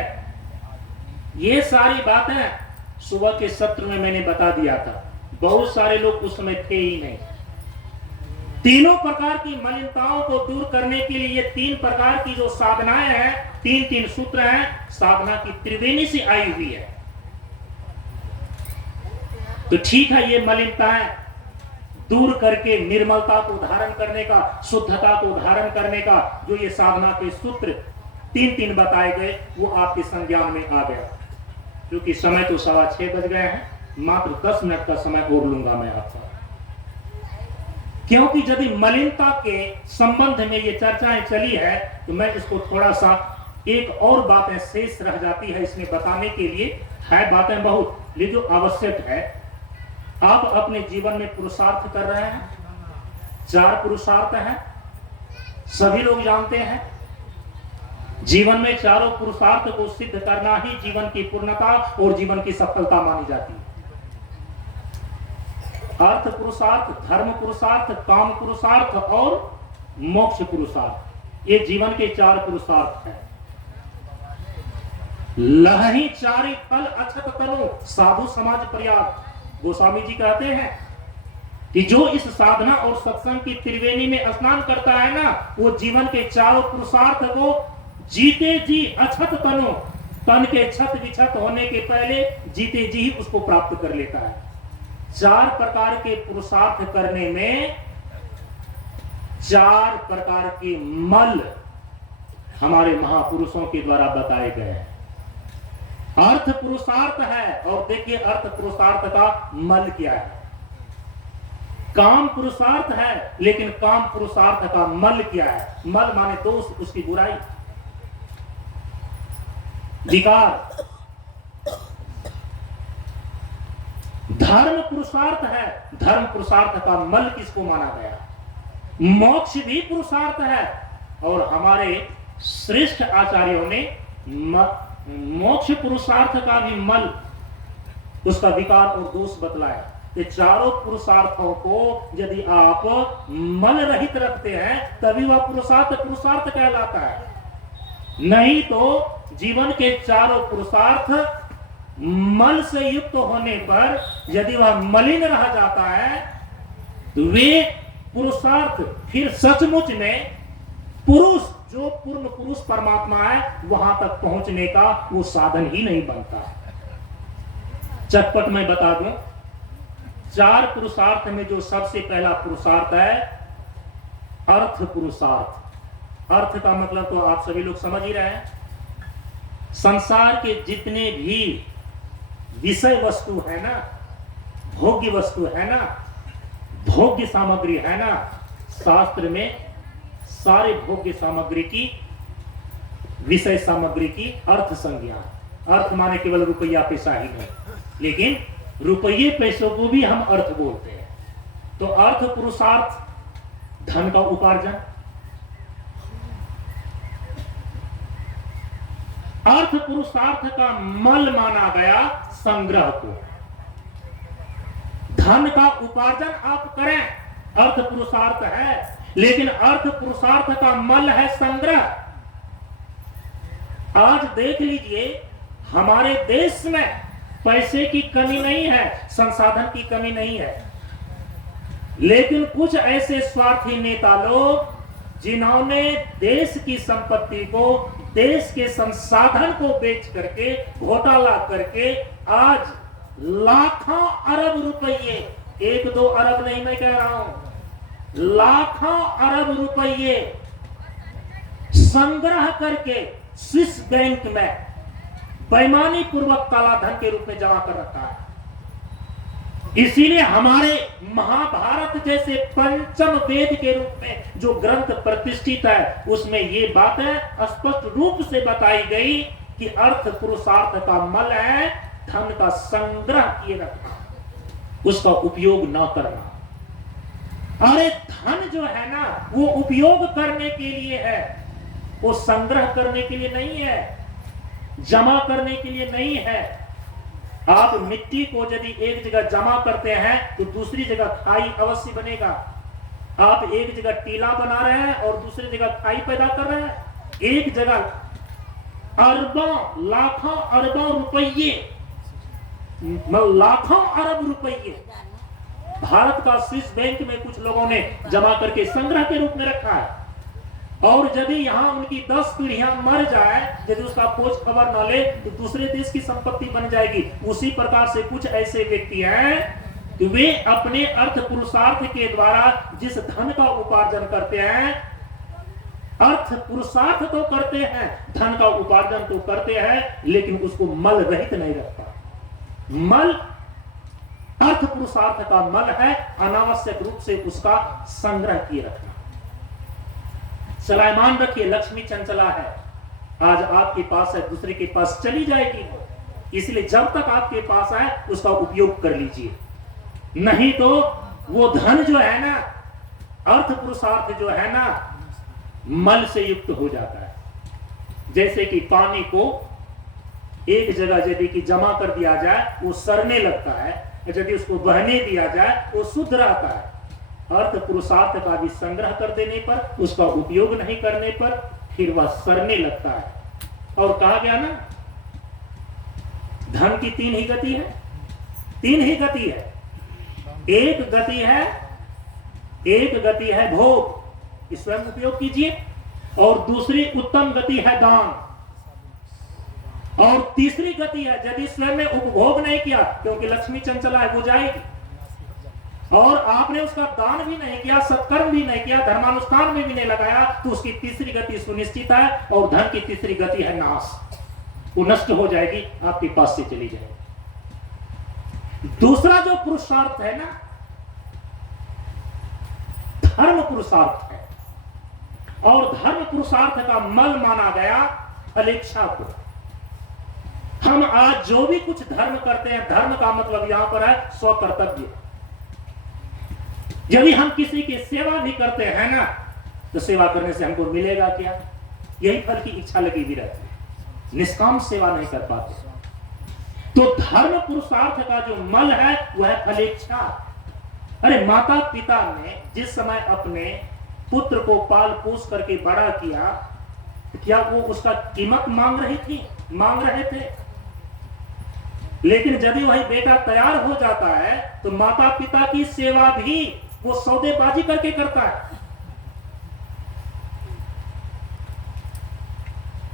ये सारी बातें सुबह के सत्र में मैंने बता दिया था। बहुत सारे लोग उस समय थे ही नहीं। तीनों प्रकार की मलिनताओं को दूर करने के लिए ये 3 प्रकार की जो साधनाएं हैं, 3 सूत्र हैं, साधना की त्रिवेणी से आई हुई है। तो ठीक है, ये मलिनताएं दूर करके निर्मलता को धारण करने का, शुद्धता को धारण करने का जो ये साधना के सूत्र 3 बताए गए, वो आपके संज्ञान में आ गया। क्योंकि समय तो 6:15 बज गए हैं, मात्र 10 मिनट का समय और लूंगा मैं आपका। क्योंकि यदि मलिनता के संबंध में ये चर्चाएं चली है तो मैं इसको थोड़ा सा, एक और बातें शेष रह जाती है इसमें बताने के लिए। है बातें बहुत, लेकिन जो आवश्यक है, आप अपने जीवन में पुरुषार्थ कर रहे हैं। 4 पुरुषार्थ हैं, सभी लोग जानते हैं। जीवन में चारों पुरुषार्थ को सिद्ध करना ही जीवन की पूर्णता और जीवन की सफलता मानी जाती है। अर्थ पुरुषार्थ, धर्म पुरुषार्थ, काम पुरुषार्थ और मोक्ष पुरुषार्थ, ये जीवन के 4 पुरुषार्थ हैं। लहि चारि फल अछत तनु साधु समाज प्रयाग। गोस्वामी जी कहते हैं कि जो इस साधना और सत्संग की त्रिवेणी में स्नान करता है ना, वो जीवन के 4 पुरुषार्थ को जीते जी अछत तनु, तन के छत विछत होने के पहले जीते जी ही उसको प्राप्त कर लेता है। 4 प्रकार के पुरुषार्थ करने में 4 प्रकार के मल हमारे महापुरुषों के द्वारा बताए गए हैं। अर्थ पुरुषार्थ है, और देखिए अर्थ पुरुषार्थ का मल क्या है। काम पुरुषार्थ है, लेकिन काम पुरुषार्थ का मल क्या है? मल माने दोष, उसकी बुराई, विकार। धर्म पुरुषार्थ है, धर्म पुरुषार्थ का मल किसको माना गया? मोक्ष भी पुरुषार्थ है, और हमारे श्रेष्ठ आचार्यों ने मोक्ष पुरुषार्थ का भी मल उसका विकार और दोष बतलाया। ये चारों पुरुषार्थों को यदि आप मल रहित रखते हैं तभी वह पुरुषार्थ कहलाता है। नहीं तो जीवन के चारों पुरुषार्थ मल से युक्त होने पर यदि वह मलिन रह जाता है तो वे पुरुषार्थ फिर सचमुच में पुरुष, जो पूर्ण पुरुष परमात्मा है, वहां तक पहुंचने का वो साधन ही नहीं बनता। चटपट मैं बता दूं, 4 पुरुषार्थ में जो सबसे पहला पुरुषार्थ है अर्थ पुरुषार्थ। अर्थ का मतलब तो आप सभी लोग समझ ही रहे हैं। संसार के जितने भी विषय वस्तु है ना, भोग्य वस्तु है ना, भोग्य सामग्री है ना, शास्त्र में सारे भोग्य सामग्री की, विषय सामग्री की अर्थ संज्ञा। अर्थ माने केवल रुपया पैसा ही नहीं, लेकिन रुपये पैसों को भी हम अर्थ बोलते हैं। तो अर्थ पुरुषार्थ धन का उपार्जन, अर्थ पुरुषार्थ का मल माना गया संग्रह को। धन का उपार्जन आप करें, अर्थ पुरुषार्थ है, लेकिन अर्थ पुरुषार्थ का मल है संग्रह। आज देख लीजिए, हमारे देश में पैसे की कमी नहीं है, संसाधन की कमी नहीं है, लेकिन कुछ ऐसे स्वार्थी नेता लोग जिन्होंने देश की संपत्ति को, देश के संसाधन को बेच करके, घोटाला करके आज लाखों अरब रुपये, 1-2 अरब नहीं मैं कह रहा हूं, लाखों अरब रुपये संग्रह करके स्विस बैंक में बेईमानी पूर्वक काला धन के रूप में जमा कर रखा है। इसीलिए हमारे महाभारत जैसे पंचम वेद के रूप में जो ग्रंथ प्रतिष्ठित है, उसमें ये बातें स्पष्ट रूप से बताई गई कि अर्थ पुरुषार्थ का मल है धन का संग्रह किए रखना, उसका उपयोग ना करना। अरे धन जो है ना, वो उपयोग करने के लिए है, वो संग्रह करने के लिए नहीं है, जमा करने के लिए नहीं है। आप मिट्टी को यदि एक जगह जमा करते हैं तो दूसरी जगह खाई अवश्य बनेगा। आप एक जगह टीला बना रहे हैं और दूसरी जगह खाई पैदा कर रहे हैं। एक जगह अरबों, लाखों अरबों रुपये, लाखों अरब रुपये भारत का स्विस बैंक में कुछ लोगों ने जमा करके संग्रह के रूप में रखा है। और यदि यहाँ उनकी 10 पीढ़ियां मर जाए, यदि उसका खोज खबर न ले तो दूसरे देश की संपत्ति बन जाएगी। उसी प्रकार से कुछ ऐसे व्यक्ति हैं कि वे अपने अर्थ पुरुषार्थ के द्वारा जिस धन का उपार्जन करते हैं, अर्थ पुरुषार्थ तो करते हैं, धन का उपार्जन तो करते हैं, लेकिन उसको मल रहित नहीं रखता। मल अर्थ पुरुषार्थ का मल है, अनावश्यक रूप से उसका संग्रह किए रखना। सलाइमान रखिए, लक्ष्मी चंचला है, आज आपके पास है, दूसरे के पास चली जाएगी। इसलिए जब तक आपके पास है उसका उपयोग कर लीजिए, नहीं तो वो धन जो है ना, अर्थ पुरुषार्थ जो है ना, मल से युक्त हो जाता है। जैसे कि पानी को एक जगह यदि कि जमा कर दिया जाए वो सड़ने लगता है, यदि उसको बहने दिया जाए वो शुद्ध रहता है। अर्थ पुरुषार्थ का भी संग्रह कर देने पर, उसका उपयोग नहीं करने पर फिर वह सड़ने लगता है। और कहा गया ना, धन की 3 ही गति है, 3 ही गति है। एक गति है भोग, स्वयं उपयोग कीजिए, और दूसरी उत्तम गति है दान, और तीसरी गति है यदि स्वयं में उपभोग नहीं किया, क्योंकि लक्ष्मी चंचला है, वो जाएगी, और आपने उसका दान भी नहीं किया, सत्कर्म भी नहीं किया, धर्मानुष्ठान में भी नहीं लगाया, तो उसकी तीसरी गति सुनिश्चित है। और धन की तीसरी गति है नाश, वो नष्ट हो जाएगी, आपके पास से चली जाएगी। दूसरा जो पुरुषार्थ है ना, धर्म पुरुषार्थ है, और धर्म पुरुषार्थ का मल माना गया अलेक्षा को। हम आज जो भी कुछ धर्म करते हैं, धर्म का मतलब यहां पर है स्वकर्तव्य। यदि हम किसी की सेवा भी करते हैं ना, तो सेवा करने से हमको मिलेगा क्या? यही फल की इच्छा लगी भी रहती है, निष्काम सेवा नहीं कर पाते। तो धर्म पुरुषार्थ का जो मल है वह है फलेच्छा। अरे माता पिता ने जिस समय अपने पुत्र को पाल पोस करके बड़ा किया, क्या वो उसका कीमत मांग रहे थे? लेकिन यदि वही बेटा तैयार हो जाता है तो माता पिता की सेवा भी वो सौदेबाजी करके करता है।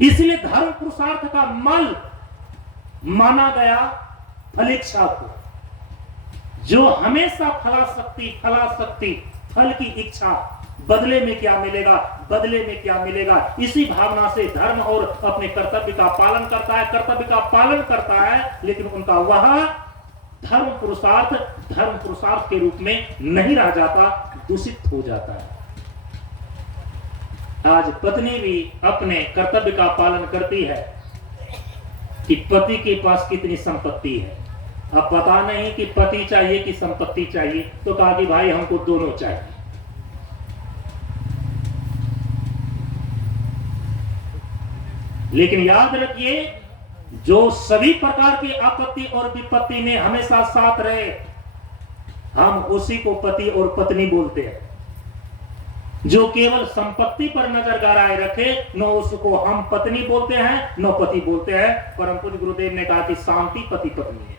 इसलिए धर्म पुरुषार्थ का मल माना गया फलेच्छा को, जो हमेशा फलाशक्ति फल की इच्छा, बदले में क्या मिलेगा, इसी भावना से धर्म और अपने कर्तव्य का पालन करता है, लेकिन उनका वह धर्म पुरुषार्थ के रूप में नहीं रह जाता, दूषित हो जाता है। आज पत्नी भी अपने कर्तव्य का पालन करती है कि पति के पास कितनी संपत्ति है। अब पता नहीं कि पति चाहिए कि संपत्ति चाहिए, तो कहा कि भाई हमको दोनों चाहिए। लेकिन याद रखिए, जो सभी प्रकार की आपत्ति और विपत्ति में हमेशा साथ रहे, हम उसी को पति और पत्नी बोलते हैं। जो केवल संपत्ति पर नजर गड़ाए रखे, न उसको हम पत्नी बोलते हैं न पति बोलते हैं। परम पूज्य गुरुदेव ने कहा कि शांति पति पत्नी है।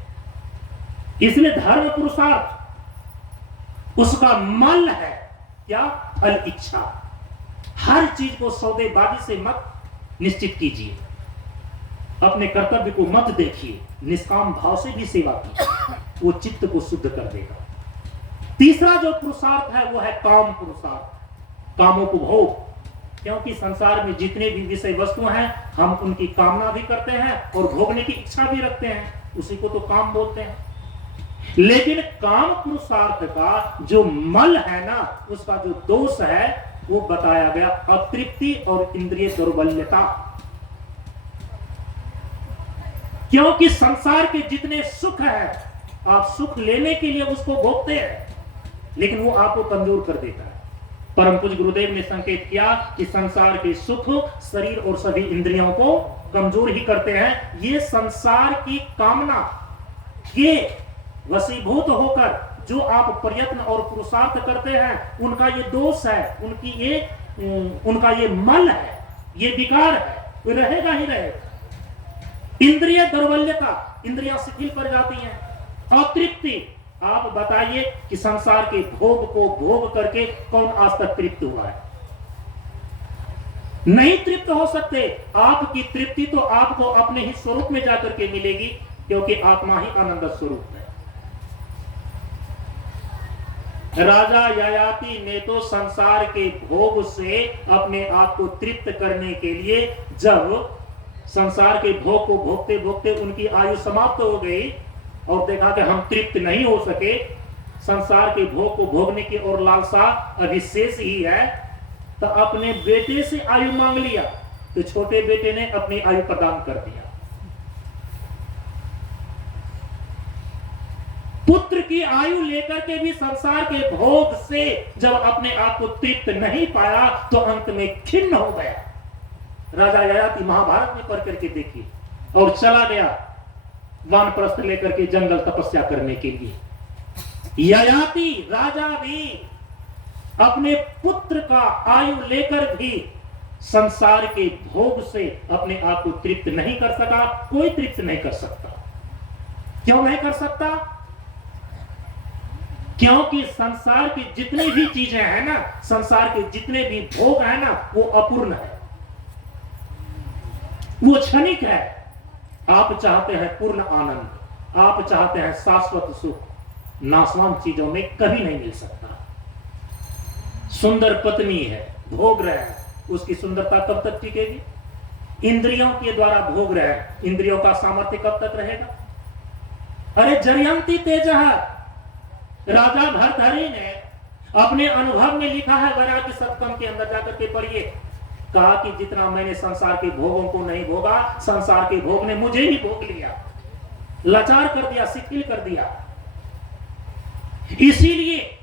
इसलिए धर्म पुरुषार्थ उसका मल है क्या? फल इच्छा। हर चीज को सौदेबाजी से मत निश्चित कीजिए, अपने कर्तव्य को मत देखिए, निष्काम भाव से भी सेवा कीजिए, वो चित्त को शुद्ध कर देगा। तीसरा जो पुरुषार्थ है वो है काम पुरुषार्थ, कामोपभोग। क्योंकि संसार में जितने भी विषय वस्तु हैं, हम उनकी कामना भी करते हैं और भोगने की इच्छा भी रखते हैं, उसी को तो काम बोलते हैं। लेकिन काम पुरुषार्थ का जो मल है ना, उसका जो दोष है वो बताया गया अतृप्ति और इंद्रिय दुर्बल्यता। क्योंकि संसार के जितने सुख है, आप सुख लेने के लिए उसको भोगते हैं, लेकिन वो आपको कमजोर कर देता है। परम पूज्य गुरुदेव ने संकेत किया कि संसार के सुख शरीर और सभी इंद्रियों को कमजोर ही करते हैं। ये संसार की कामना के वशीभूत होकर जो आप प्रयत्न और पुरुषार्थ करते हैं, उनका ये दोष है, उनका ये मल है, ये विकार है, वो रहेगा ही रहेगा। इंद्रिय दुर्बल्यता, इंद्रियां शिथिल पड़ जाती हैं। अतृप्ति, आप बताइए कि संसार के भोग को भोग करके कौन आज तक तृप्त हुआ है? नहीं तृप्त हो सकते। आपकी तृप्ति तो आपको अपने ही स्वरूप में जाकर के मिलेगी, क्योंकि आत्मा ही आनंद स्वरूप है। राजा ययाति ने तो संसार के भोग से अपने आप को तृप्त करने के लिए, जब संसार के भोग को भोगते भोगते उनकी आयु समाप्त हो गई और देखा कि हम तृप्त नहीं हो सके, संसार के भोग को भोगने की और लालसा अभी शेष ही है, तो अपने बेटे से आयु मांग लिया। तो छोटे बेटे ने अपनी आयु प्रदान कर दिया। पुत्र की आयु लेकर के भी संसार के भोग से जब अपने आप को तृप्त नहीं पाया, तो अंत में खिन्न हो गया। राजा ययाति महाभारत में पढ़ करके देखिए, और चला गया वानप्रस्थ लेकर के जंगल तपस्या करने के लिए। ययाति राजा भी अपने पुत्र का आयु लेकर भी संसार के भोग से अपने आप को तृप्त नहीं कर सका। कोई तृप्त नहीं कर सकता। क्यों नहीं कर सकता? क्योंकि संसार की जितनी भी चीजें हैं ना, संसार के जितने भी भोग है ना, वो अपूर्ण है, वो क्षणिक है। आप चाहते हैं पूर्ण आनंद, आप चाहते हैं शाश्वत सुख, नाशवान चीजों में कभी नहीं मिल सकता। सुंदर पत्नी है, भोग रहे हैं, उसकी सुंदरता कब तक टिकेगी? इंद्रियों के द्वारा भोग रहे हैं, इंद्रियों का सामर्थ्य कब तक रहेगा? अरे जरयंती तेजः, राजा भर्तहरि ने अपने अनुभव में लिखा है, वैराग्य सप्तम के अंदर जाकर के पढ़िए। कहा कि जितना मैंने संसार के भोगों को नहीं भोगा, संसार के भोग ने मुझे ही भोग लिया, लाचार कर दिया, शिथिल कर दिया। इसीलिए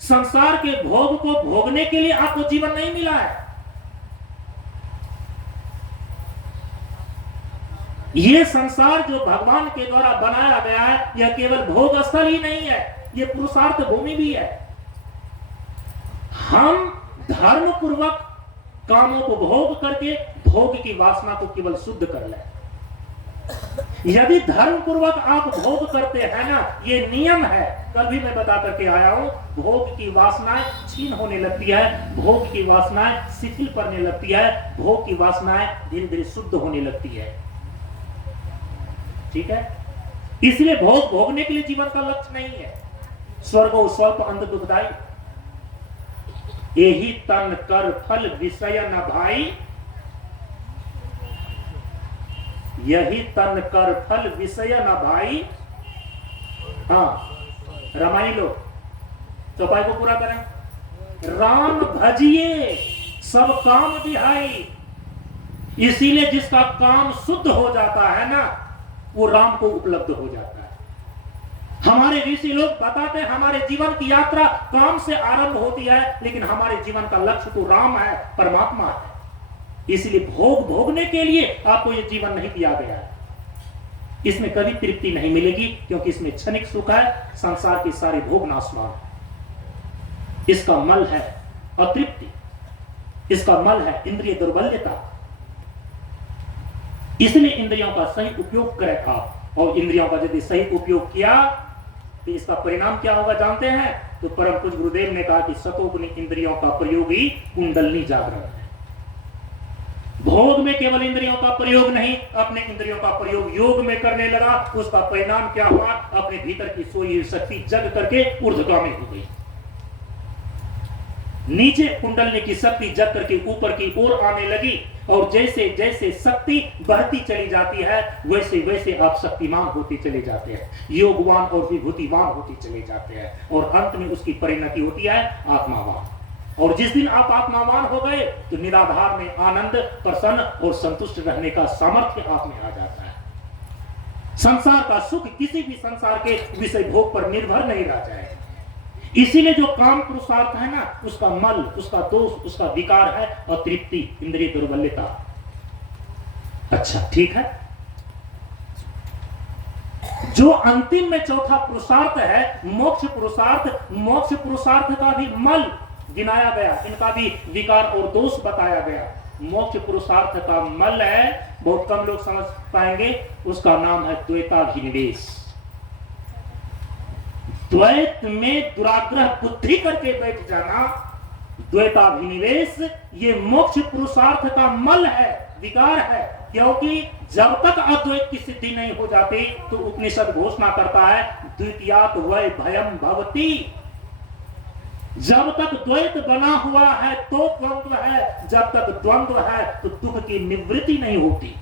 संसार के भोग को भोगने के लिए आपको जीवन नहीं मिला है। ये संसार जो भगवान के द्वारा बनाया गया है, यह केवल भोग स्थल ही नहीं है, ये पुरुषार्थ भूमि भी है। हम धर्म पूर्वक कामों को भोग करके भोग की वासना को केवल शुद्ध कर लें। यदि धर्म पूर्वक आप भोग करते हैं ना, ये नियम है, कल भी मैं बता करके आया हूं, भोग की वासनाएं क्षीण होने लगती है, भोग की वासनाएं शिथिल पड़ने लगती है, भोग की वासनाएं धीरे धीरे शुद्ध होने लगती है। ठीक है, इसलिए भोग भोगने के लिए जीवन का लक्ष्य नहीं है। स्वर्गो स्वल्प अंध दुखदाई, यही तन कर फल विषय न भाई, यही तन कर फल विषय न भाई। हाँ, रामायण लो, चौपाई को पूरा करें। राम भजिए सब काम विहाई, इसीलिए जिसका काम शुद्ध हो जाता है ना, वो राम को उपलब्ध हो जाता है। हमारे ऋषि लोग बताते हैं हमारे जीवन की यात्रा काम से आरंभ होती है, लेकिन हमारे जीवन का लक्ष्य तो राम है, परमात्मा है। इसलिए भोग भोगने के लिए आपको यह जीवन नहीं दिया गया है। इसमें कभी तृप्ति नहीं मिलेगी, क्योंकि इसमें क्षणिक सुख है, संसार के सारे भोग नाशवान। इसका मल है अतृप्ति, इसका मल है इंद्रिय दुर्बल्यता। इसलिए इंद्रियों का सही उपयोग करें आप, और इंद्रियों का यदि सही उपयोग किया तो इसका परिणाम क्या होगा जानते हैं? तो परम पूज्य गुरुदेव ने कहा कि सतोगुणी इंद्रियों का प्रयोग ही कुंडलनी जागरण है। भोग में केवल इंद्रियों का प्रयोग नहीं, अपने इंद्रियों का प्रयोग योग में करने लगा, उसका परिणाम क्या हुआ? अपने भीतर की सोई हुई शक्ति जग करके ऊर्ध्वगामी हो गई। नीचे कुंडलनी की शक्ति जग करके ऊपर की ओर आने लगी, और जैसे जैसे शक्ति बढ़ती चली जाती है, वैसे वैसे आप शक्तिमान होते चले जाते हैं, योगवान और विभूतिवान होते चले जाते हैं, और अंत में उसकी परिणति होती है आत्मावान। और जिस दिन आप आत्मावान हो गए तो निराधार में आनंद, प्रसन्न और संतुष्ट रहने का सामर्थ्य आप में आ जाता है। संसार का सुख किसी भी संसार के विषय भोग पर निर्भर नहीं रह जाएगा। इसीलिए जो काम पुरुषार्थ है ना, उसका मल, उसका दोष, उसका विकार है अतृप्ति, इंद्रिय दुर्बल्यता। अच्छा, ठीक है। जो अंतिम में चौथा पुरुषार्थ है मोक्ष पुरुषार्थ, मोक्ष पुरुषार्थ का भी मल गिनाया गया, इनका भी विकार और दोष बताया गया। मोक्ष पुरुषार्थ का मल है, बहुत कम लोग समझ पाएंगे, उसका नाम है द्वैताभिनिवेश। द्वैत में दुराग्रह बुद्धि करके बैठ जाना, द्वैताभिनिवेश, ये मोक्ष पुरुषार्थ का मल है, विकार है। क्योंकि जब तक अद्वैत की सिद्धि नहीं हो जाती तो उपनिषद घोषणा करता है द्वितीयात् वै भयं भवति। जब तक द्वैत बना हुआ है तो द्वंद्व है, जब तक द्वंद्व है तो दुख की निवृत्ति नहीं होती।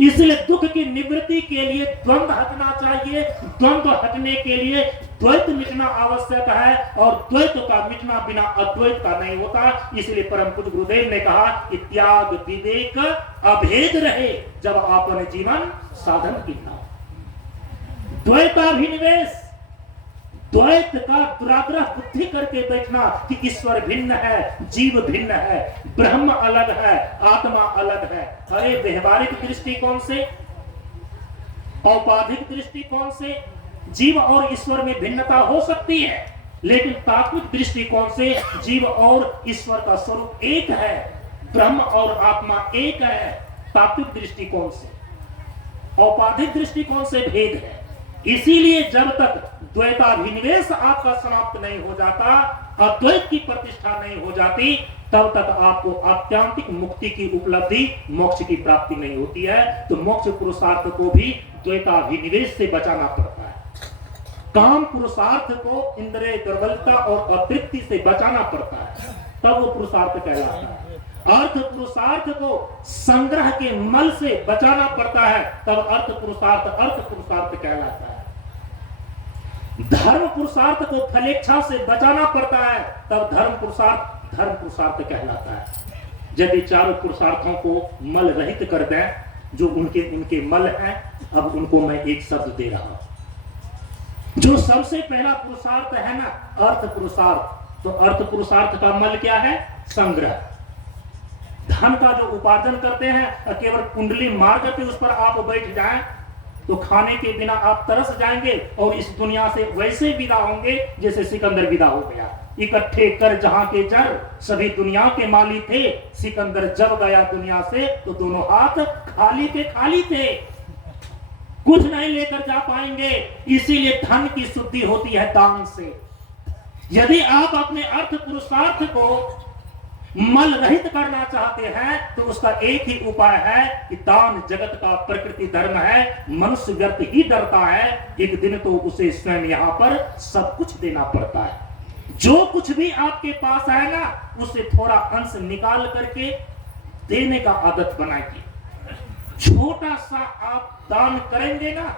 इसलिए दुख की निवृत्ति के लिए द्वंद्व हटना चाहिए, द्वंद्व हटने के लिए द्वैत मिटना आवश्यक है, और द्वैत का मिटना बिना अद्वैत का नहीं होता। इसलिए परम पूज्य गुरुदेव ने कहा कि त्याग विवेक अभेद रहे जब आपने जीवन साधन किया। द्वैताभिनिवेश, द्वैत का दुराग्रह बुद्धि करके बैठना कि ईश्वर भिन्न है, जीव भिन्न है, ब्रह्म अलग है, आत्मा अलग है। अरे व्यवहारिक दृष्टिकोण से, औपाधिक दृष्टिकोण से जीव और ईश्वर में भिन्नता हो सकती है, लेकिन तात्विक दृष्टिकोण से जीव और ईश्वर का स्वरूप एक है, ब्रह्म और आत्मा एक है। तात्विक दृष्टिकोण से, औपाधिक दृष्टिकोण से भेद है। इसीलिए जब तक द्वैताभिनिवेश आपका समाप्त नहीं हो जाता, अद्वैत की प्रतिष्ठा नहीं हो जाती, तब तक आपको आत्यांतिक मुक्ति की उपलब्धि, मोक्ष की प्राप्ति नहीं होती है। तो मोक्ष पुरुषार्थ को भी द्वैताभिनिवेश से बचाना पड़ता है। काम पुरुषार्थ को इंद्रिय दुर्बलता और अतृप्ति से बचाना पड़ता है, तब वो पुरुषार्थ कहलाता है। अर्थ पुरुषार्थ को संग्रह के मल से बचाना पड़ता है, तब अर्थ पुरुषार्थ कहलाता है। धर्म पुरुषार्थ को फलेच्छा से बचाना पड़ता है, तब धर्म पुरुषार्थ कहलाता है। यदि चारों पुरुषार्थों को मल रहित कर दें, जो उनके मल हैं, अब उनको मैं एक शब्द दे रहा हूं। जो सबसे पहला पुरुषार्थ है ना, अर्थ पुरुषार्थ, तो अर्थ पुरुषार्थ का मल क्या है? संग्रह। धन का जो उपार्जन करते हैं, केवल कुंडली मार करके उस पर आप बैठ जाएं तो खाने के बिना आप तरस जाएंगे और इस दुनिया से वैसे विदा होंगे जैसे सिकंदर विदा हो गया। इकट्ठे कर जहां के जर, सभी दुनिया के माली थे, सिकंदर जब गया दुनिया से तो दोनों हाथ खाली के खाली थे, कुछ नहीं लेकर जा पाएंगे। इसीलिए धन की शुद्धि होती है दान से। यदि आप अपने अर्थ पुरुषार्थ को मल रहित करना चाहते हैं तो उसका एक ही उपाय है कि दान जगत का प्रकृति धर्म है। मनुष्य व्यर्थ ही डरता है, एक दिन तो उसे स्वयं यहाँ पर सब कुछ देना पड़ता है। जो कुछ भी आपके पास है ना, उसे थोड़ा अंश निकाल करके देने का आदत बनाइए। छोटा सा आप दान करेंगे ना,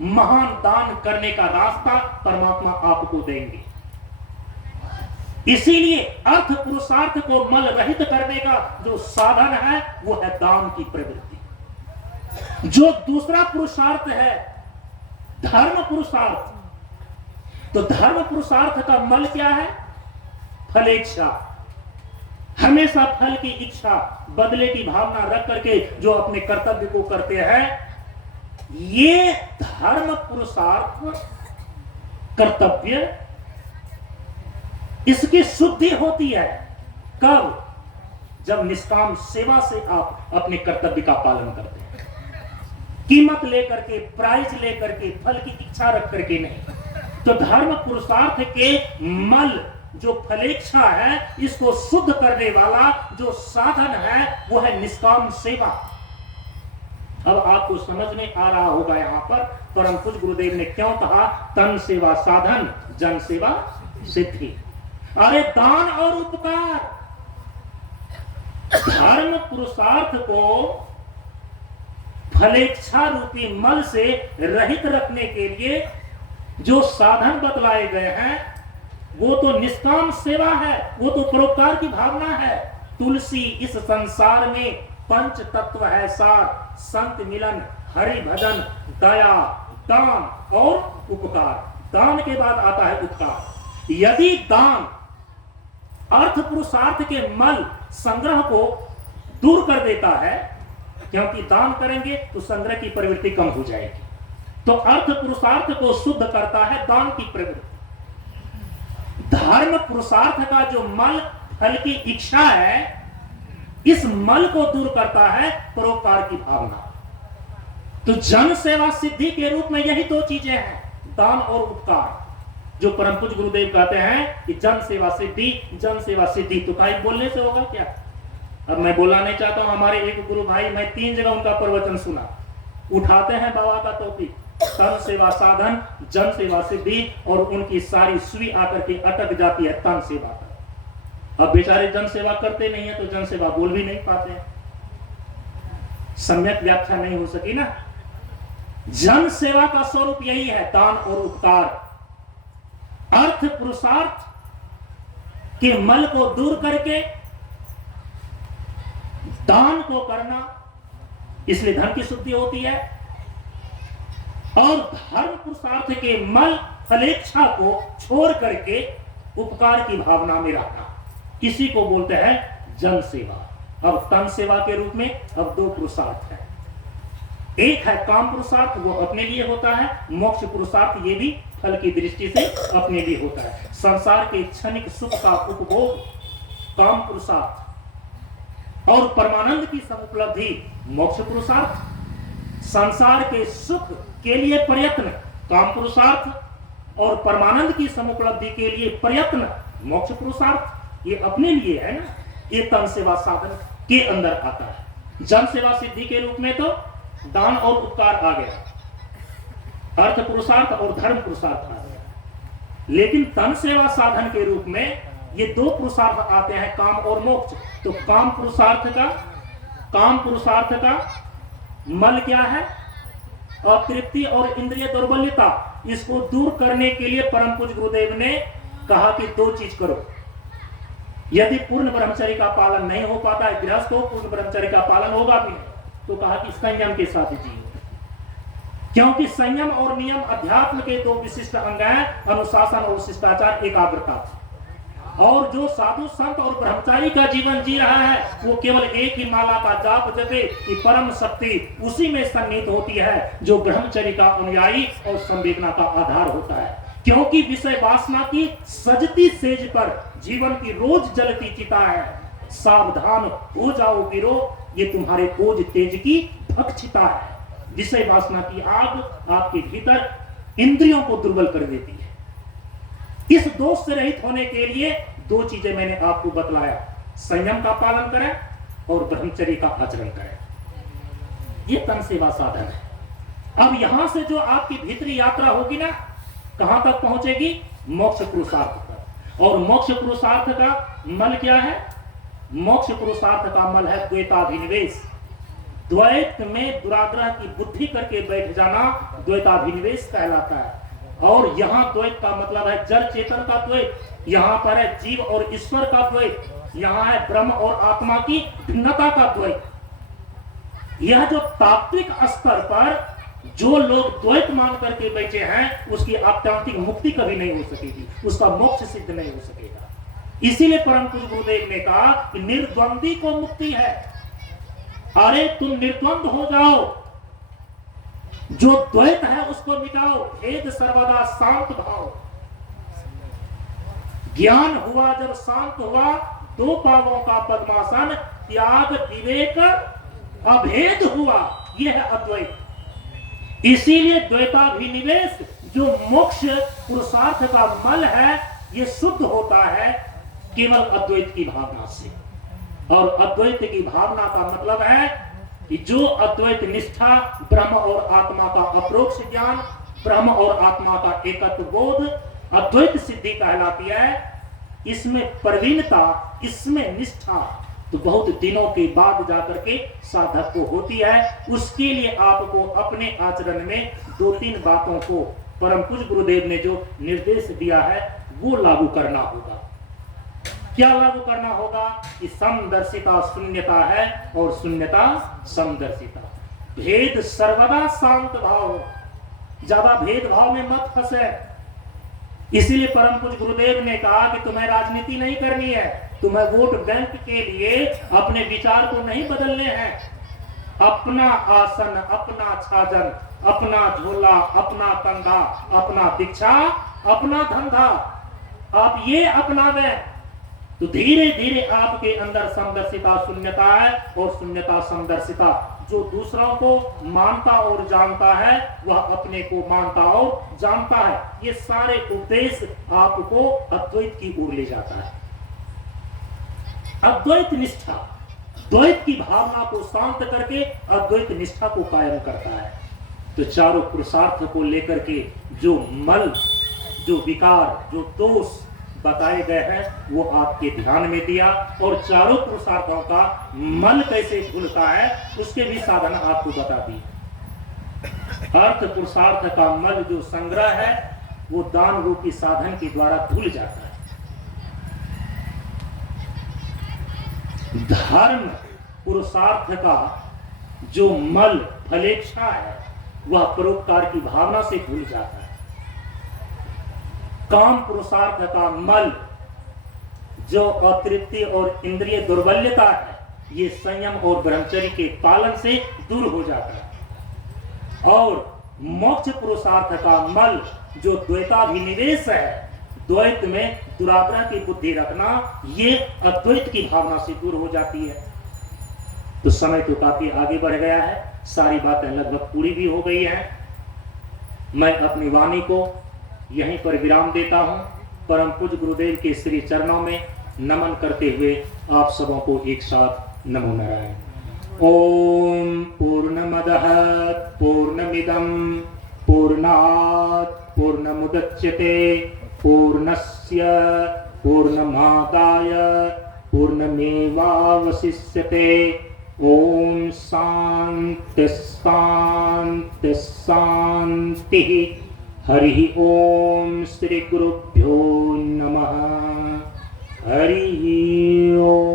महान दान करने का रास्ता परमात्मा आपको देंगे। इसीलिए अर्थ पुरुषार्थ को मल रहित करने का जो साधन है वो है दान की प्रवृत्ति। जो दूसरा पुरुषार्थ है धर्म पुरुषार्थ, तो धर्म पुरुषार्थ का मल क्या है? फलेच्छा। हमेशा फल की इच्छा, बदले की भावना रख करके जो अपने कर्तव्य को करते हैं, ये धर्म पुरुषार्थ कर्तव्य, इसकी शुद्धि होती है कब? जब निष्काम सेवा से आप अपने कर्तव्य का पालन करते हैं, कीमत लेकर के, प्राइस लेकर के, फल की इच्छा रख करके नहीं। तो धर्म पुरुषार्थ के मल जो फलेच्छा है, इसको शुद्ध करने वाला जो साधन है वो है निष्काम सेवा। अब आपको समझ में आ रहा होगा यहाँ पर परम पूज्य गुरुदेव ने क्यों कहा तन सेवा साधन, जन सेवा सिद्धि। अरे दान और उपकार, धर्म पुरुषार्थ को फलेच्छा रूपी मल से रहित रखने के लिए जो साधन बतलाए गए हैं वो तो निष्काम सेवा है, वो तो परोपकार की भावना है। तुलसी इस संसार में पंच तत्व है सार, संत मिलन, हरि भजन, दया, दान और उपकार। दान के बाद आता है उपकार। यदि दान अर्थ पुरुषार्थ के मल संग्रह को दूर कर देता है, क्योंकि दान करेंगे तो संग्रह की प्रवृत्ति कम हो जाएगी, तो अर्थ पुरुषार्थ को शुद्ध करता है दान की प्रवृत्ति। धर्म पुरुषार्थ का जो मल फल की इच्छा है, इस मल को दूर करता है परोपकार की भावना। तो जन सेवा सिद्धि के रूप में यही दो चीजें हैं, दान और उपकार, जो परम पूज्य गुरुदेव कहते हैं कि जन सेवा सिद्धि, जन सेवा सिद्धि। तो कहीं बोलने से होगा क्या? अब मैं बोलना नहीं चाहता हूं। हमारे एक गुरु भाई, मैं 3 जगह उनका प्रवचन सुना, उठाते हैं बाबा का टॉपिक तन सेवा साधन, जन सेवा सिद्धि, और उनकी सारी सुई आकर के अटक जाती है तन सेवा पर। अब बेचारे जन सेवा करते नहीं है तो जन सेवा बोल भी नहीं पाते, सम्यक व्याख्या नहीं हो सकी ना। जन सेवा का स्वरूप यही है, दान और उपकार। अर्थ पुरुषार्थ के मल को दूर करके दान को करना, इसलिए धन की शुद्धि होती है। और धर्म पुरुषार्थ के मल फलेच्छा को छोड़ करके उपकार की भावना में रहना, इसी को बोलते हैं जन सेवा। अब तन सेवा के रूप में अब 2 पुरुषार्थ है। एक है काम पुरुषार्थ, वो अपने लिए होता है। मोक्ष पुरुषार्थ ये भी फल की दृष्टि से अपने लिए होता है। संसार के क्षणिक सुख का उपभोग काम पुरुषार्थ, और परमानंद की समुपलब्धि मोक्ष पुरुषार्थ। संसार के सुख के लिए प्रयत्न काम पुरुषार्थ, और परमानंद की समुपलब्धि के लिए प्रयत्न मोक्ष पुरुषार्थ। ये अपने लिए है ना, ये तन सेवा साधन के अंदर आता है। जन सेवा सिद्धि के रूप में तो दान और उपकार आ गया, अर्थ पुरुषार्थ और धर्म पुरुषार्थ आ गया। लेकिन तन सेवा साधन के रूप में ये 2 पुरुषार्थ आते हैं, काम और मोक्ष। तो काम पुरुषार्थ का मल क्या है? अतृप्ति और इंद्रिय दुर्बलता। इसको दूर करने के लिए परम पूज्य गुरुदेव ने कहा कि 2 चीज करो। यदि पूर्ण ब्रह्मचर्य का पालन नहीं हो पाता है, गृहस्थ को पूर्ण ब्रह्मचर्य का पालन होगा भी नहीं, तो कहा कि संयम के साथ जियो, क्योंकि संयम और नियम अध्यात्म के 2 विशिष्ट अंग हैं, अनुशासन और शिष्टाचार, एकाग्रता। और जो साधु संत और ब्रह्मचारी का जीवन जी रहा है वो केवल एक ही माला का जाप जपे कि परम शक्ति उसी में सन्निहित होती है जो ब्रह्मचर्य का अनुयायी और संवेदना का आधार होता है। क्योंकि विषय वासना की सजती सेज पर जीवन की रोज जलती चिता है। सावधान हो जाओ वीरो, ये तुम्हारे ओज तेज की भक्षिता है। विषय वासना की आग आपके भीतर इंद्रियों को दुर्बल कर देती है। इस दोष से रहित होने के लिए दो चीजें मैंने आपको बतलाया, संयम का पालन करें और ब्रह्मचर्य का आचरण करें। ये तन सेवा साधन है। अब यहां से जो आपकी भीतरी यात्रा होगी ना, कहां तक पहुंचेगी? मोक्ष पुरुषार्थ तक। और मोक्ष पुरुषार्थ का मल क्या है? मोक्ष पुरुषार्थ का मल है द्वैताभिनिवेश। द्वैत में दुराग्रह की बुद्धि करके बैठ जाना द्वैताभिनिवेश कहलाता है। और यहाँ द्वैत का मतलब है जड़ चेतन का द्वैत, यहाँ पर है जीव और ईश्वर का द्वैत, यहाँ है ब्रह्म और आत्मा की भिन्नता का द्वैत। यह जो तात्विक स्तर पर जो लोग द्वैत मान करके बैठे हैं उसकी आत्यंतिक मुक्ति कभी नहीं हो सकेगी, उसका मोक्ष सिद्ध नहीं हो सकेगा। इसीलिए परम पूज्य गुरुदेव ने कहा कि निर्द्वंदी को मुक्ति है। अरे तुम निर्द्वंद हो जाओ, जो द्वैत है उसको मिटाओ, भेद सर्वदा शांत भाव। ज्ञान हुआ जब शांत हुआ, दो पावों का पद्मासन, त्याग विवेक अभेद हुआ, यह है अद्वैत। इसीलिए द्वैताभिनिवेश जो मोक्ष पुरुषार्थ का मल है, ये शुद्ध होता है केवल अद्वैत की भावना से। और अद्वैत की भावना का मतलब है कि जो अद्वैत निष्ठा, ब्रह्म और आत्मा का अपरोक्ष ज्ञान, ब्रह्म और आत्मा का एकत्व बोध अद्वैत सिद्धि कहलाती है। इसमें प्रवीणता, इसमें निष्ठा तो बहुत दिनों के बाद जाकर के साधक को होती है। उसके लिए आपको अपने आचरण में दो तीन बातों को परम पूज्य गुरुदेव ने जो निर्देश दिया है वो लागू करना होगा। क्या लागू करना होगा? कि समदर्शिता शून्यता है और शून्यता समदर्शिता। भेद सर्वदा शांत भाव, ज्यादा भेदभाव में मत फंसे। इसीलिए परम पूज्य गुरुदेव ने कहा कि तुम्हें राजनीति नहीं करनी है, तुम्हें वोट बैंक के लिए अपने विचार को नहीं बदलने हैं। अपना आसन, अपना छाजन, अपना झोला, अपना कंधा, अपना दीक्षा, अपना धंधा, आप ये अपनावें तो धीरे धीरे आपके अंदर समदर्शिता शून्यता है और शून्यता समदर्शिता। जो दूसरों को मानता और जानता है वह अपने को मानता और जानता है। ये सारे उपदेश आपको अद्वैत की ओर ले जाता है। अद्वैत निष्ठा द्वैत की भावना को शांत करके अद्वैत निष्ठा को कायम करता है। तो चारों पुरुषार्थ को लेकर के जो मल, जो विकार, जो दोष बताए गए हैं वो आपके ध्यान में दिया। और चारों पुरुषार्थों का मल कैसे धुलता है उसके भी साधन आपको बता दी। अर्थ पुरुषार्थ का मल जो संग्रह है वो दान रूपी साधन के द्वारा धुल जाता है। धर्म पुरुषार्थ का जो मल फलेच्छा है वह परोपकार की भावना से धुल जाता है। काम पुरुषार्थ का मल जो अतृप्ति और इंद्रिय दुर्बल्यता है ये संयम और ब्रह्मचर्य के पालन से दूर हो जाता है। और मोक्ष पुरुषार्थ का मल जो द्वैताभिनिवेश है, द्वैत में दुराग्रह की बुद्धि रखना, ये अद्वैत की भावना से दूर हो जाती है। तो समय तो काफी आगे बढ़ गया है, सारी बातें लगभग पूरी भी हो गई हैं। मैं अपनी वाणी को यहीं पर विराम देता हूं। परम पूज्य गुरुदेव के श्री चरणों में नमन करते हुए आप सबों को एक साथ नमो नारायण। ओम पूर्णमदः पूर्णमिदं पूर्णात् पूर्णमुदच्यते पूर्णस्य पूर्णमादाय पूर्णमेवावशिष्यते। ओम शांति शांति शांति। हरि ओम श्री गुरुभ्यो नमः। हरि ओम।